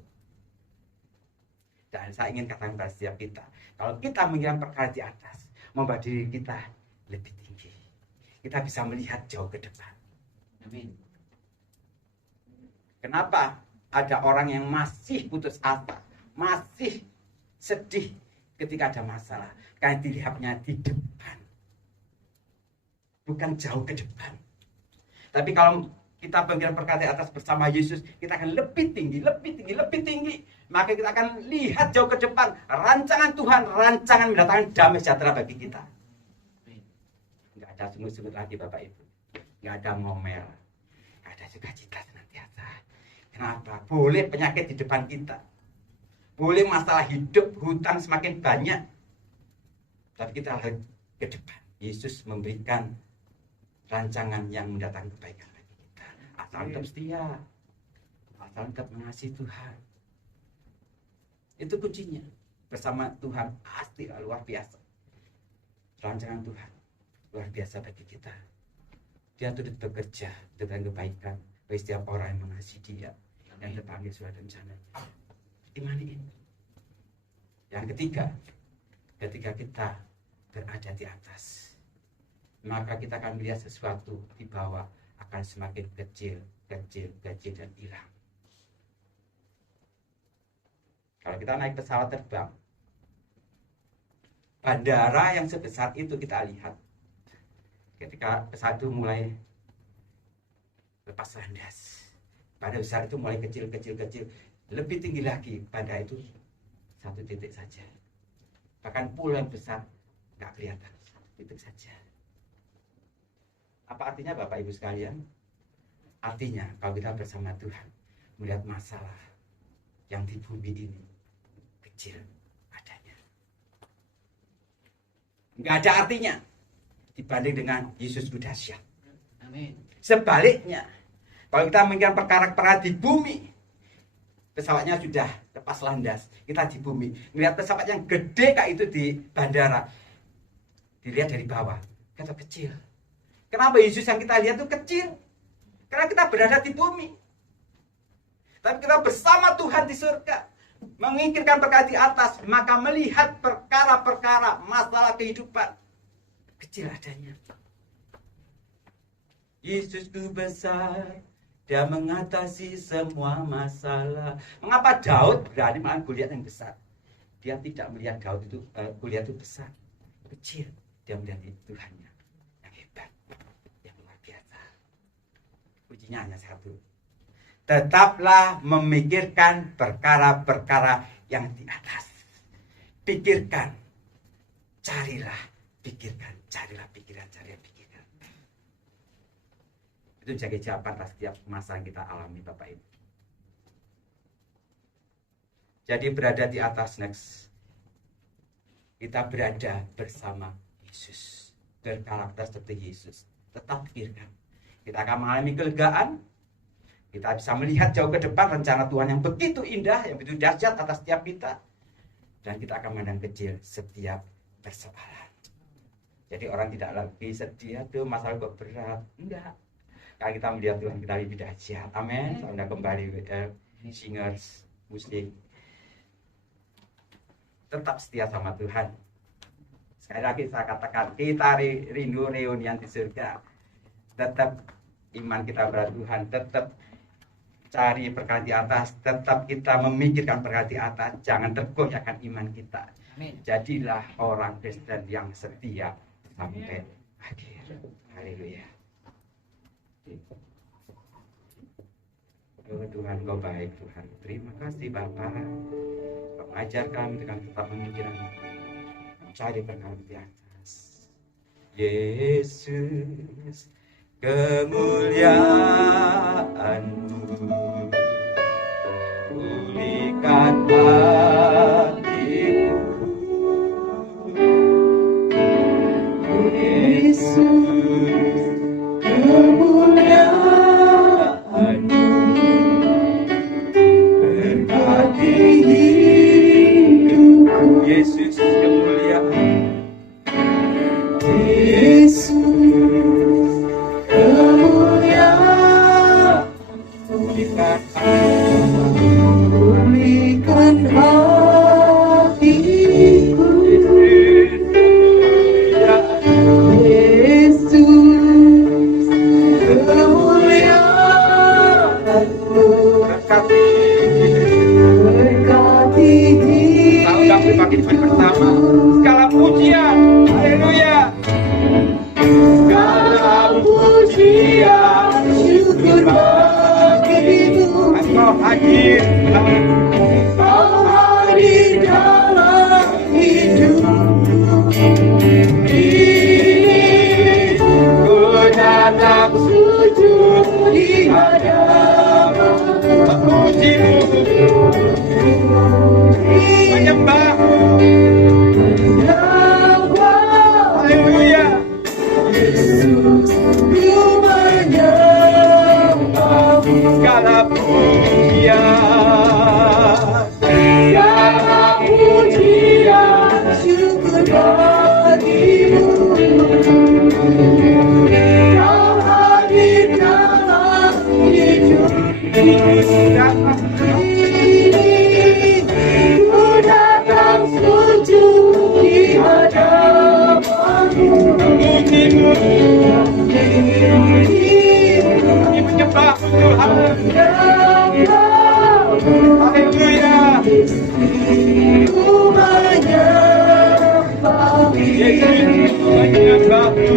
Dan saya ingin katakan pada setiap kita, kalau kita mengingat perkara di atas, membuat diri kita lebih tinggi, kita bisa melihat jauh ke depan. Amin. Kenapa ada orang yang masih putus asa, masih sedih ketika ada masalah? Karena dilihatnya di depan, bukan jauh ke depan. Tapi kalau kita bangkit perkara di atas bersama Yesus, kita akan lebih tinggi. Maka kita akan lihat jauh ke depan, rancangan Tuhan, rancangan mendatangkan damai sejahtera bagi kita. Nggak ada sungut-sungut lagi Bapak Ibu, nggak ada ngomel, nggak ada sukacita senantiasa. Kenapa? Boleh penyakit di depan kita, boleh masalah hidup, hutang semakin banyak, tapi kita lihat ke depan. Yesus memberikan rancangan yang mendatangkan kebaikan bagi kita. Asal tetap setia, asal tetap mengasihi Tuhan. Itu kuncinya. Bersama Tuhan pasti luar biasa. Rancangan Tuhan luar biasa bagi kita. Dia turut bekerja dengan kebaikan bagi setiap orang yang mengasihi Dia, yang terpanggil sesuai rencananya. Imani ini. Yang ketiga, ketika kita berada di atas, maka kita akan melihat sesuatu di bawah akan semakin kecil dan hilang. Kalau kita naik pesawat terbang, bandara yang sebesar itu kita lihat, ketika pesawat itu mulai lepas landas, pada besar itu mulai kecil, lebih tinggi lagi, pada itu satu titik saja. Bahkan pulau yang besar nggak kelihatan, satu titik saja. Apa artinya Bapak Ibu sekalian? Artinya kalau kita bersama Tuhan melihat masalah yang di bumi ini kecil adanya, nggak ada artinya dibanding dengan Yesus itu dahsyat. Amin. Sebaliknya, kalau kita memikirkan perkara-perkara di bumi, pesawatnya sudah lepas landas, kita di bumi melihat pesawat yang gede kayak itu di bandara, dilihat dari bawah, kata kecil. Kenapa Yesus yang kita lihat itu kecil? Karena kita berada di bumi. Tapi kita bersama Tuhan di surga, memikirkan perkara di atas, maka melihat perkara-perkara masalah kehidupan kecil adanya. Yesusku besar, Dia mengatasi semua masalah. Mengapa Daud berani melawan Goliat yang besar? Dia tidak melihat Daud itu Goliat itu besar, kecil. Dia melihat Tuhannya yang hebat, yang luar biasa. Kuncinya hanya satu. Tetaplah memikirkan perkara-perkara yang di atas. Pikirkan, carilah pikiran. Itu jaga jawaban atas setiap masa yang kita alami, Bapak Ibu. Jadi berada di atas next. Kita berada bersama Yesus, berkarakter seperti Yesus. Tetap pikirkan. Kita akan mengalami kelegaan. Kita bisa melihat jauh ke depan rencana Tuhan yang begitu indah, yang begitu dahsyat atas setiap kita. Dan kita akan memandang kecil setiap persoalan. Jadi orang tidak lagi sedih, aduh masalah kok berat. Enggak. Kalau kita melihat Tuhan kita lebih dahsyat. Amin. Sampai kembali singers, musik. Tetap setia sama Tuhan. Sekali lagi saya katakan, kita rindu reunian di surga. Tetap iman kita pada Tuhan, tetap cari perkara di atas, tetap kita memikirkan perkara di atas, jangan tergoyahkan iman kita. Amin. Jadilah orang Kristen yang setia sampai akhir. Haleluya. Oh Tuhan, Kau baik Tuhan. Terima kasih Bapa. Ajar kami dengan tetap memikirkan cari perkara di atas. Yesus, kemuliaan-Mu pulihkan hatiku. Yesus, kemuliaan-Mu berkati hidupku. Yesus, kemuliaan. Yesus, kemuliaan. Pulihkan hatiku. Yesus, kemuliaan-Mu berkati hidupku. Tahu bagi bersama segala pujian, haleluya. Segala pujian, syukur bagimu. Engkau hadir dalam hidupku. Ini ku datang sujud di hadapan-Mu, memuji-Mu, menyembah-Mu. Haleluya. Yesus, ku menyembah-Mu. Segala pujian, syukur bagimu. Kau hadir dalam hidupku. Ku datang sujud di hadapan-Mu, memuji-Mu, menyembah-Mu Tuhan. Haleluya. Ku menyembah-Mu, Yesus, menyembah-Mu.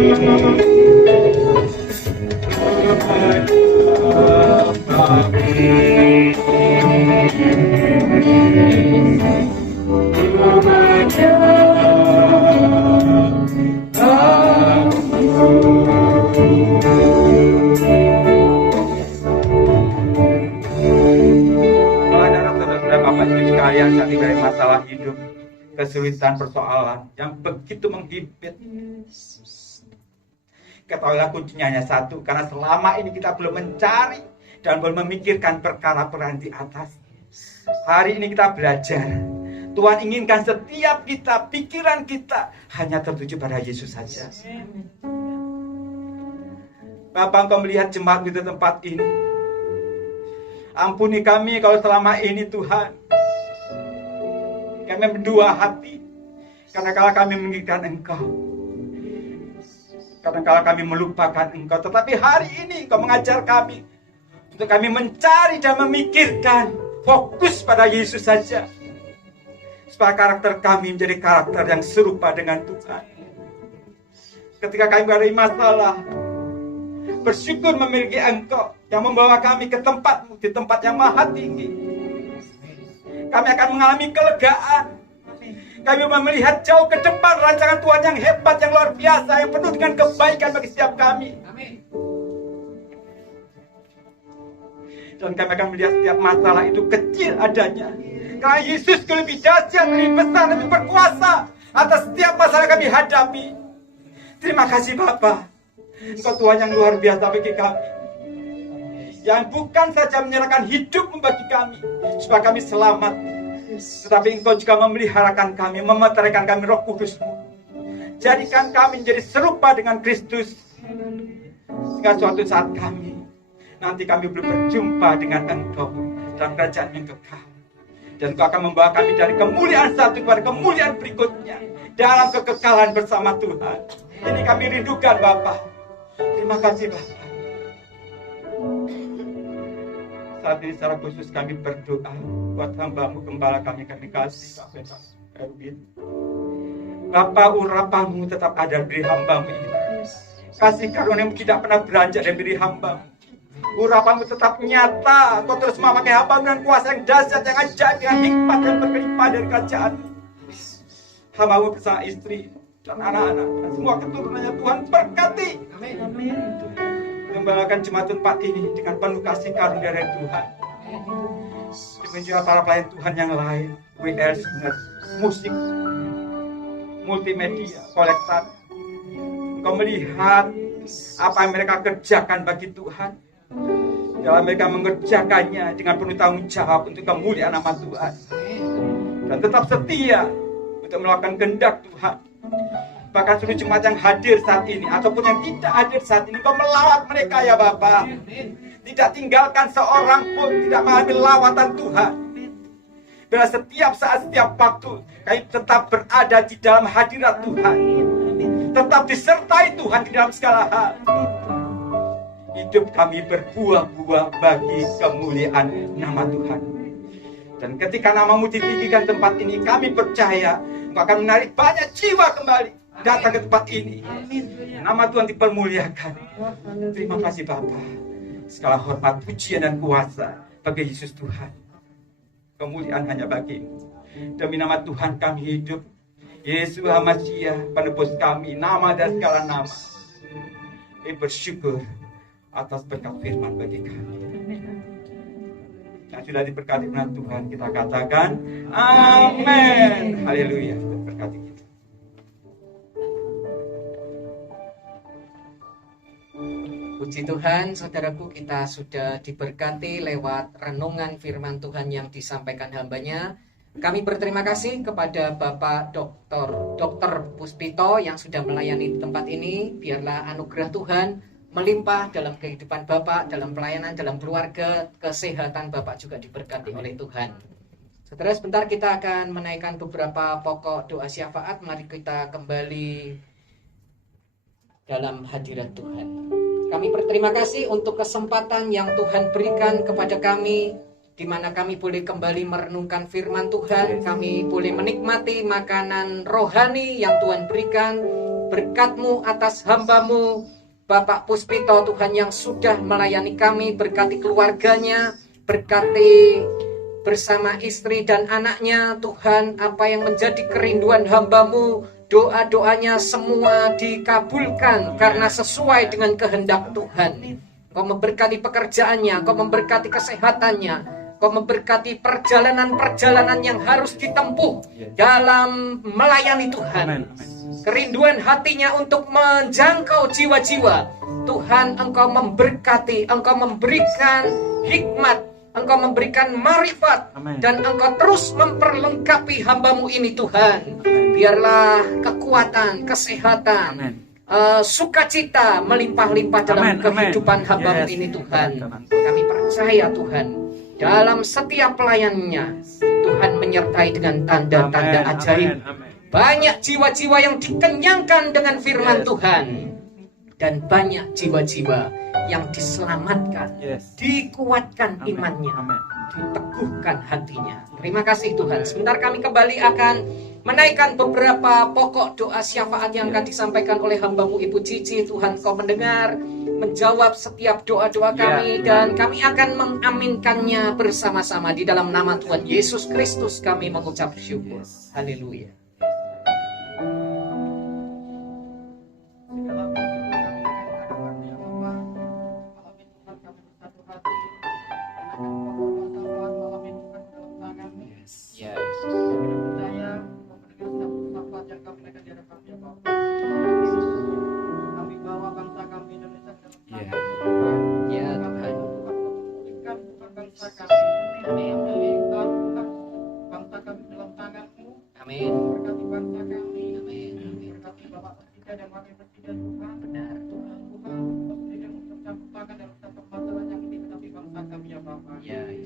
Bapak Ibu sekalian saat ini dari masalah hidup, kesulitan, persoalan yang begitu menghimpit. Ketahuilah kuncinya hanya satu, karena selama ini kita belum mencari dan belum memikirkan perkara-perkara di atas. Hari ini kita belajar. Tuhan inginkan setiap kita, pikiran kita hanya tertuju pada Yesus saja. Bapak, Engkau melihat jemaat di tempat ini. Ampuni kami kalau selama ini Tuhan kami berdua hati. Karena kalau kami menginginkan Engkau, kadang-kala kami melupakan Engkau. Tetapi hari ini Engkau mengajar kami untuk kami mencari dan memikirkan, fokus pada Yesus saja, supaya karakter kami menjadi karakter yang serupa dengan Tuhan. Ketika kami menghadapi masalah, bersyukur memiliki Engkau yang membawa kami ke tempat-Mu, di tempat yang maha tinggi. Kami akan mengalami kelegaan. Kami melihat jauh ke depan rancangan Tuhan yang hebat, yang luar biasa, yang penuh dengan kebaikan bagi setiap kami. Dan kami akan melihat setiap masalah itu kecil adanya, karena Yesus lebih dahsyat, lebih besar, lebih berkuasa atas setiap masalah kami hadapi. Terima kasih Bapa. Engkau Tuhan yang luar biasa bagi kami, yang bukan saja menyerahkan hidup bagi kami supaya kami selamat, tetapi Engkau juga memeliharakan kami, memeteraikan kami Roh Kudus-Mu. Jadikan kami menjadi serupa dengan Kristus, sehingga suatu saat nanti kami belum berjumpa dengan Engkau dalam kerajaan yang kekal. Dan Engkau akan membawa kami dari kemuliaan satu kepada kemuliaan berikutnya dalam kekekalan bersama Tuhan. Ini kami rindukan Bapa. Terima kasih Bapa. Saat ini secara khusus kami berdoa buat hamba-Mu, gembala kami kasih Bapak Erwin. Bapa, urapan-Mu tetap ada di hamba-Mu ini. Kasih karunia-Mu tidak pernah beranjak dari diri hamba-Mu. Urapan-Mu tetap nyata. Kau terus memakai hamba-Mu dengan kuasa yang dahsyat, yang ajaib, dengan hikmat yang berkelimpah dari kerajaan-Mu. Hamba-Mu bersama istri dan anak-anak dan semua keturunannya Tuhan berkati. Amin. Gembalakan jemaat tempat ini dengan penuh kasih karunia dari Tuhan. Demikian juga para pelayan Tuhan yang lain, WL, musik, multimedia, kolektor. Engkau melihat apa yang mereka kerjakan bagi Tuhan. Dalam mereka mengerjakannya dengan penuh tanggung jawab untuk kemuliaan nama Tuhan. Dan tetap setia untuk melakukan kehendak Tuhan. Bahkan seluruh jemaat yang hadir saat ini ataupun yang tidak hadir saat ini, Engkau melawat mereka ya Bapa. Tidak tinggalkan seorang pun, tidak mengalami lawatan Tuhan. Bila setiap saat, setiap waktu kami tetap berada di dalam hadirat Tuhan, tetap disertai Tuhan di dalam segala hal. Hidup kami berbuah-buah bagi kemuliaan nama Tuhan. Dan ketika nama-Mu ditinggikan tempat ini, kami percaya Engkau akan menarik banyak jiwa kembali datang ke tempat ini. Nama Tuhan dipermuliakan. Terima kasih Bapa. Segala hormat, pujian dan kuasa bagi Yesus Tuhan. Kemuliaan hanya bagi-Mu. Demi nama Tuhan kami hidup. Yesus Hamasyah, penebus kami, nama dan segala nama. Kami bersyukur atas berkat firman bagi kami. Yang sudah diberkati dengan Tuhan, kita katakan amin. Haleluya. Berkati kita. Puji Tuhan, saudaraku, kita sudah diberkati lewat renungan firman Tuhan yang disampaikan hambanya. Kami berterima kasih kepada Bapak Dr. Puspito yang sudah melayani di tempat ini. Biarlah anugerah Tuhan melimpah dalam kehidupan Bapak, dalam pelayanan, dalam keluarga, kesehatan Bapak juga diberkati oleh Tuhan. Saudara, sebentar kita akan menaikkan beberapa pokok doa syafaat. Mari kita kembali dalam hadirat Tuhan. Kami berterima kasih untuk kesempatan yang Tuhan berikan kepada kami, di mana kami boleh kembali merenungkan firman Tuhan. Kami boleh menikmati makanan rohani yang Tuhan berikan. Berkat-Mu atas hamba-Mu Bapak Puspito, Tuhan, yang sudah melayani kami. Berkati keluarganya, berkati bersama istri dan anaknya. Tuhan, apa yang menjadi kerinduan hamba-Mu, doa-doanya semua dikabulkan karena sesuai dengan kehendak Tuhan. Kau memberkati pekerjaannya, Kau memberkati kesehatannya, Engkau memberkati perjalanan-perjalanan yang harus ditempuh dalam melayani Tuhan. Kerinduan hatinya untuk menjangkau jiwa-jiwa. Tuhan, Engkau memberkati, Engkau memberikan hikmat, Engkau memberikan marifat, dan Engkau terus memperlengkapi hamba-Mu ini Tuhan. Biarlah kekuatan, kesehatan, sukacita melimpah-limpah dalam kehidupan hamba-Mu ini Tuhan. Kami percaya Tuhan, dalam setiap pelayanannya Tuhan menyertai dengan tanda-tanda ajaib. Banyak jiwa-jiwa yang dikenyangkan dengan firman Tuhan, dan banyak jiwa-jiwa yang diselamatkan, dikuatkan imannya, diteguhkan hatinya. Terima kasih Tuhan. Sebentar kami kembali akan menaikkan beberapa pokok doa syafaat yang akan disampaikan oleh hamba-Mu Ibu Cici. Tuhan, Kau mendengar, menjawab setiap doa-doa kami, dan kami akan mengaminkannya bersama-sama. Di dalam nama Tuhan Yesus Kristus kami mengucap syukur. Haleluya.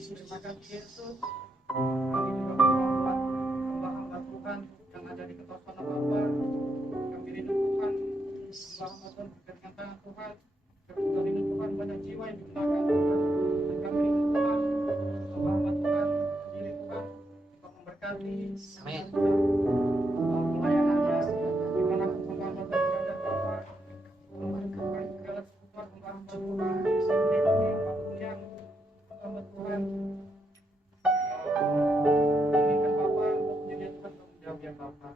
Terima kasih Yesus. Kami juga menguat hamba-hamba Tuhan yang ada di ketausanan Bapa. Kami rindu Tuhan, hamba-hamba Tuhan berkat tangan Tuhan. Kami rindu Tuhan banyak jiwa yang digunakan Tuhan. Dan kami rindu Tuhan, hamba-hamba Tuhan sendiri Tuhan, untuk memberkati. Amin. Pelayanannya, di mana hamba-hamba Tuhan berada Bapa. Memberkati segala kebutuhan hamba-hamba Tuhan. Apapun yang hamba Tuhan inginkan Bapa, menjadi Tuhan menjawab ya Bapa.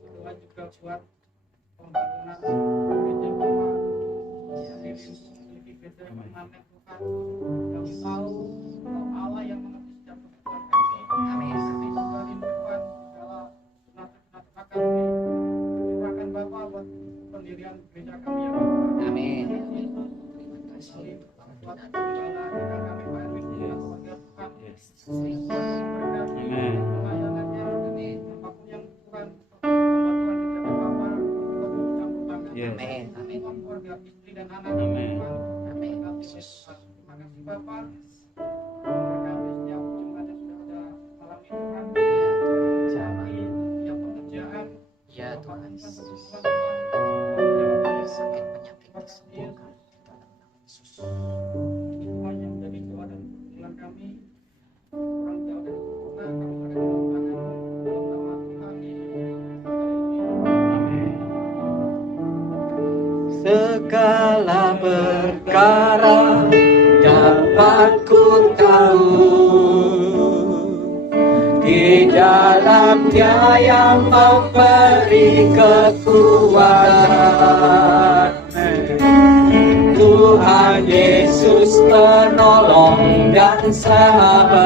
Doa juga buat pembangunan gereja Bapa, sendiri untuk memiliki gereja yang permanen Tuhan. Kami tahu Allah yang mengerti setiap kebutuhan kami. Amin. Juga rindu Tuhan, segala sunat-sunat kami curahkan Bapa buat pendirian gereja kami ya Bapa. Amin. Buat segala jika kami Pak Erwin dan keluarga Tuhan. Amin. Pelayanannya, apapun yang Tuhan membuat Tuhan dijaga Bapa, buat campur tangan. Amin. Amin. Keluarga, istri dan anak Tuhan. Amin. Terima kasih Bapa. Berkati setiap jemaat yang sudah ada malam ini Tuhan. Setiap pekerjaan. Ya Tuhan. Tuhan. Sakit penyakit disembuhkan. Semua yang menjadi doa dan perbuatan kami kurang jauh dari sempurna, kami serahkan dalam tangan-Mu, dalam nama Tuhan Yesus. Amin. Segala perkara dapat ku tahu di dalam Dia yang memberi kekuatan. Tuhan Yesus penolong dan sahabat.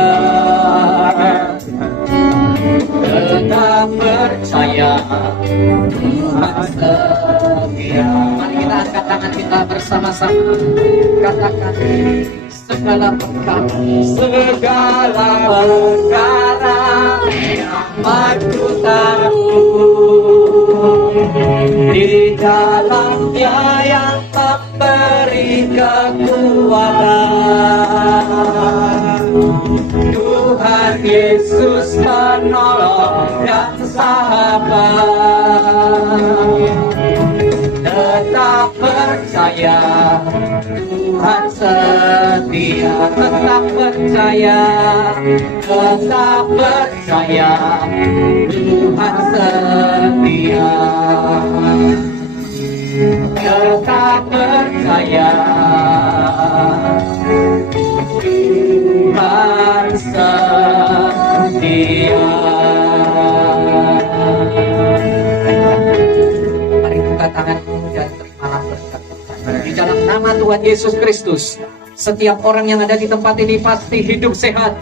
Tetap percaya Tuhan setia. Mari kita angkat tangan kita bersama-sama. Katakan segala perkara yang aku tahu di dalam Dia yang memberi kekuatan. Tuhan Yesus menolong dan sahabat. Tetap percaya Tuhan setia. Tetap percaya Tuhan setia. Tetap percaya Tuhan setia. Mari buka tanganmu dan terimalah berkat Tuhan. Di dalam nama Tuhan Yesus Kristus, Setiap orang yang ada di tempat ini pasti hidup sehat,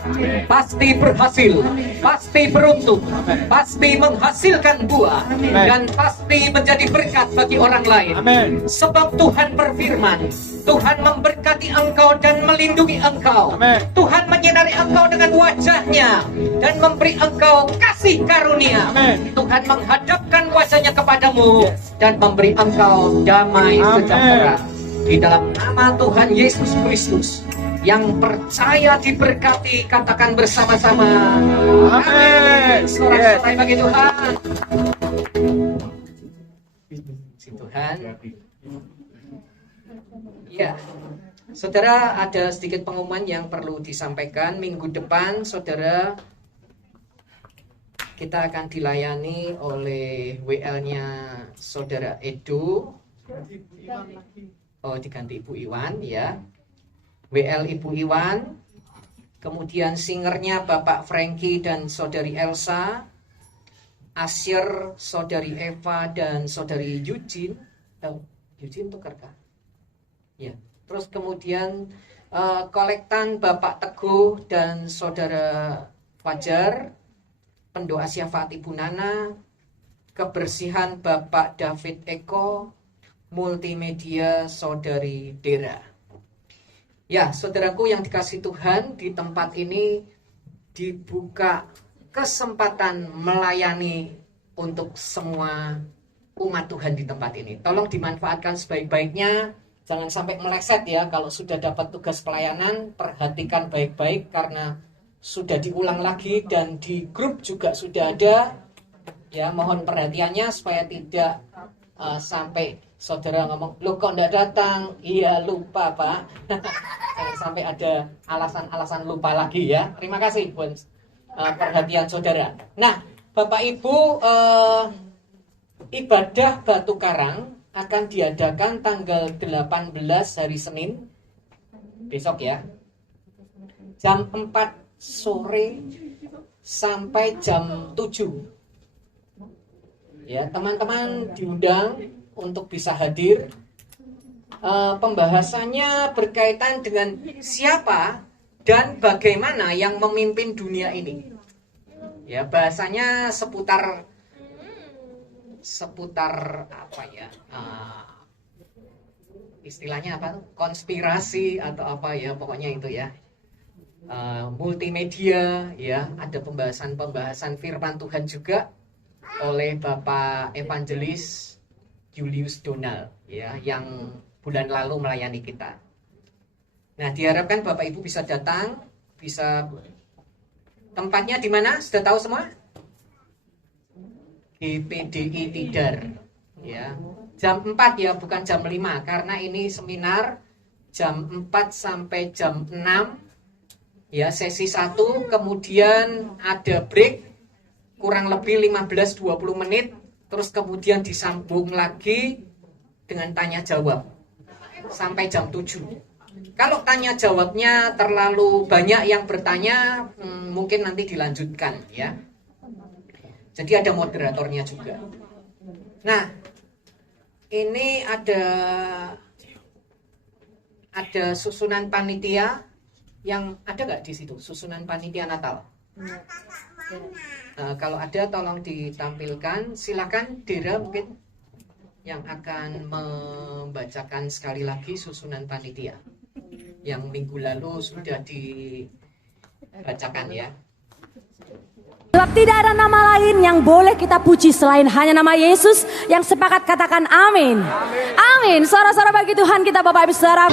pasti berhasil, pasti beruntung, pasti menghasilkan buah, dan pasti menjadi berkat bagi orang lain. Sebab Tuhan berfirman, Tuhan memberkati engkau dan melindungi engkau. Tuhan menyinari engkau dengan wajahnya dan memberi engkau kasih karunia. Tuhan menghadapkan wajahnya kepadamu dan memberi engkau damai sejahtera. Di dalam nama Tuhan Yesus Kristus, yang percaya diberkati, katakan bersama-sama amin. Sorak-sorai bagi Tuhan. Si Tuhan. Ya, saudara, ada sedikit pengumuman yang perlu disampaikan. Minggu depan, saudara, kita akan dilayani oleh WL-nya saudara Edo. Oh, diganti Ibu Iwan ya. WL Ibu Iwan. Kemudian singernya Bapak Frankie dan saudari Elsa. Asir saudari Eva dan saudari Eugene. Eugene tukar kah? Ya. Terus kemudian kolektan Bapak Teguh dan saudara Fajar. Pendoa syafaat Ibu Nana. Kebersihan Bapak David Eko. Multimedia saudari Dera. Ya, saudaraku yang dikasih Tuhan, di tempat ini dibuka kesempatan melayani untuk semua umat Tuhan di tempat ini. Tolong dimanfaatkan sebaik-baiknya, jangan sampai meleset ya. Kalau sudah dapat tugas pelayanan, perhatikan baik-baik karena sudah diulang lagi dan di grup juga sudah ada. Ya, mohon perhatiannya supaya tidak sampai saudara ngomong, "Loh kok enggak datang?" Iya, lupa Pak. Jangan sampai ada alasan-alasan lupa lagi ya. Terima kasih buat perhatian saudara. Nah, Bapak Ibu, ibadah Batu Karang akan diadakan tanggal 18 hari Senin, besok ya. Jam 4 sore sampai jam 7. Ya, teman-teman diundang untuk bisa hadir. Pembahasannya berkaitan dengan siapa dan bagaimana yang memimpin dunia ini. Ya, bahasanya seputar apa ya? Istilahnya apa? Konspirasi atau apa ya? Pokoknya itu ya. Multimedia ya, ada pembahasan firman Tuhan juga oleh Bapak Evangelis Julius Donald ya, yang bulan lalu melayani kita. Nah, diharapkan Bapak Ibu bisa datang, bisa. Tempatnya di mana? Sudah tahu semua? GPDI Tidar ya. Jam 4 ya, bukan jam 5 karena ini seminar jam 4 sampai jam 6 ya, sesi 1, kemudian ada break kurang lebih 15-20 menit. Terus kemudian disambung lagi dengan tanya jawab sampai jam 7. Kalau tanya jawabnya terlalu banyak yang bertanya, mungkin nanti dilanjutkan ya. Jadi ada moderatornya juga. Nah, ini ada susunan panitia yang ada nggak di situ? Susunan panitia Natal. Kalau ada tolong ditampilkan. Silakan Dera mungkin yang akan membacakan sekali lagi susunan panitia yang minggu lalu sudah dibacakan ya. Sebab tidak ada nama lain yang boleh kita puji selain hanya nama Yesus. Yang sepakat katakan amin. Amin. Suara-suara bagi Tuhan kita Bapak Ibu Saudara.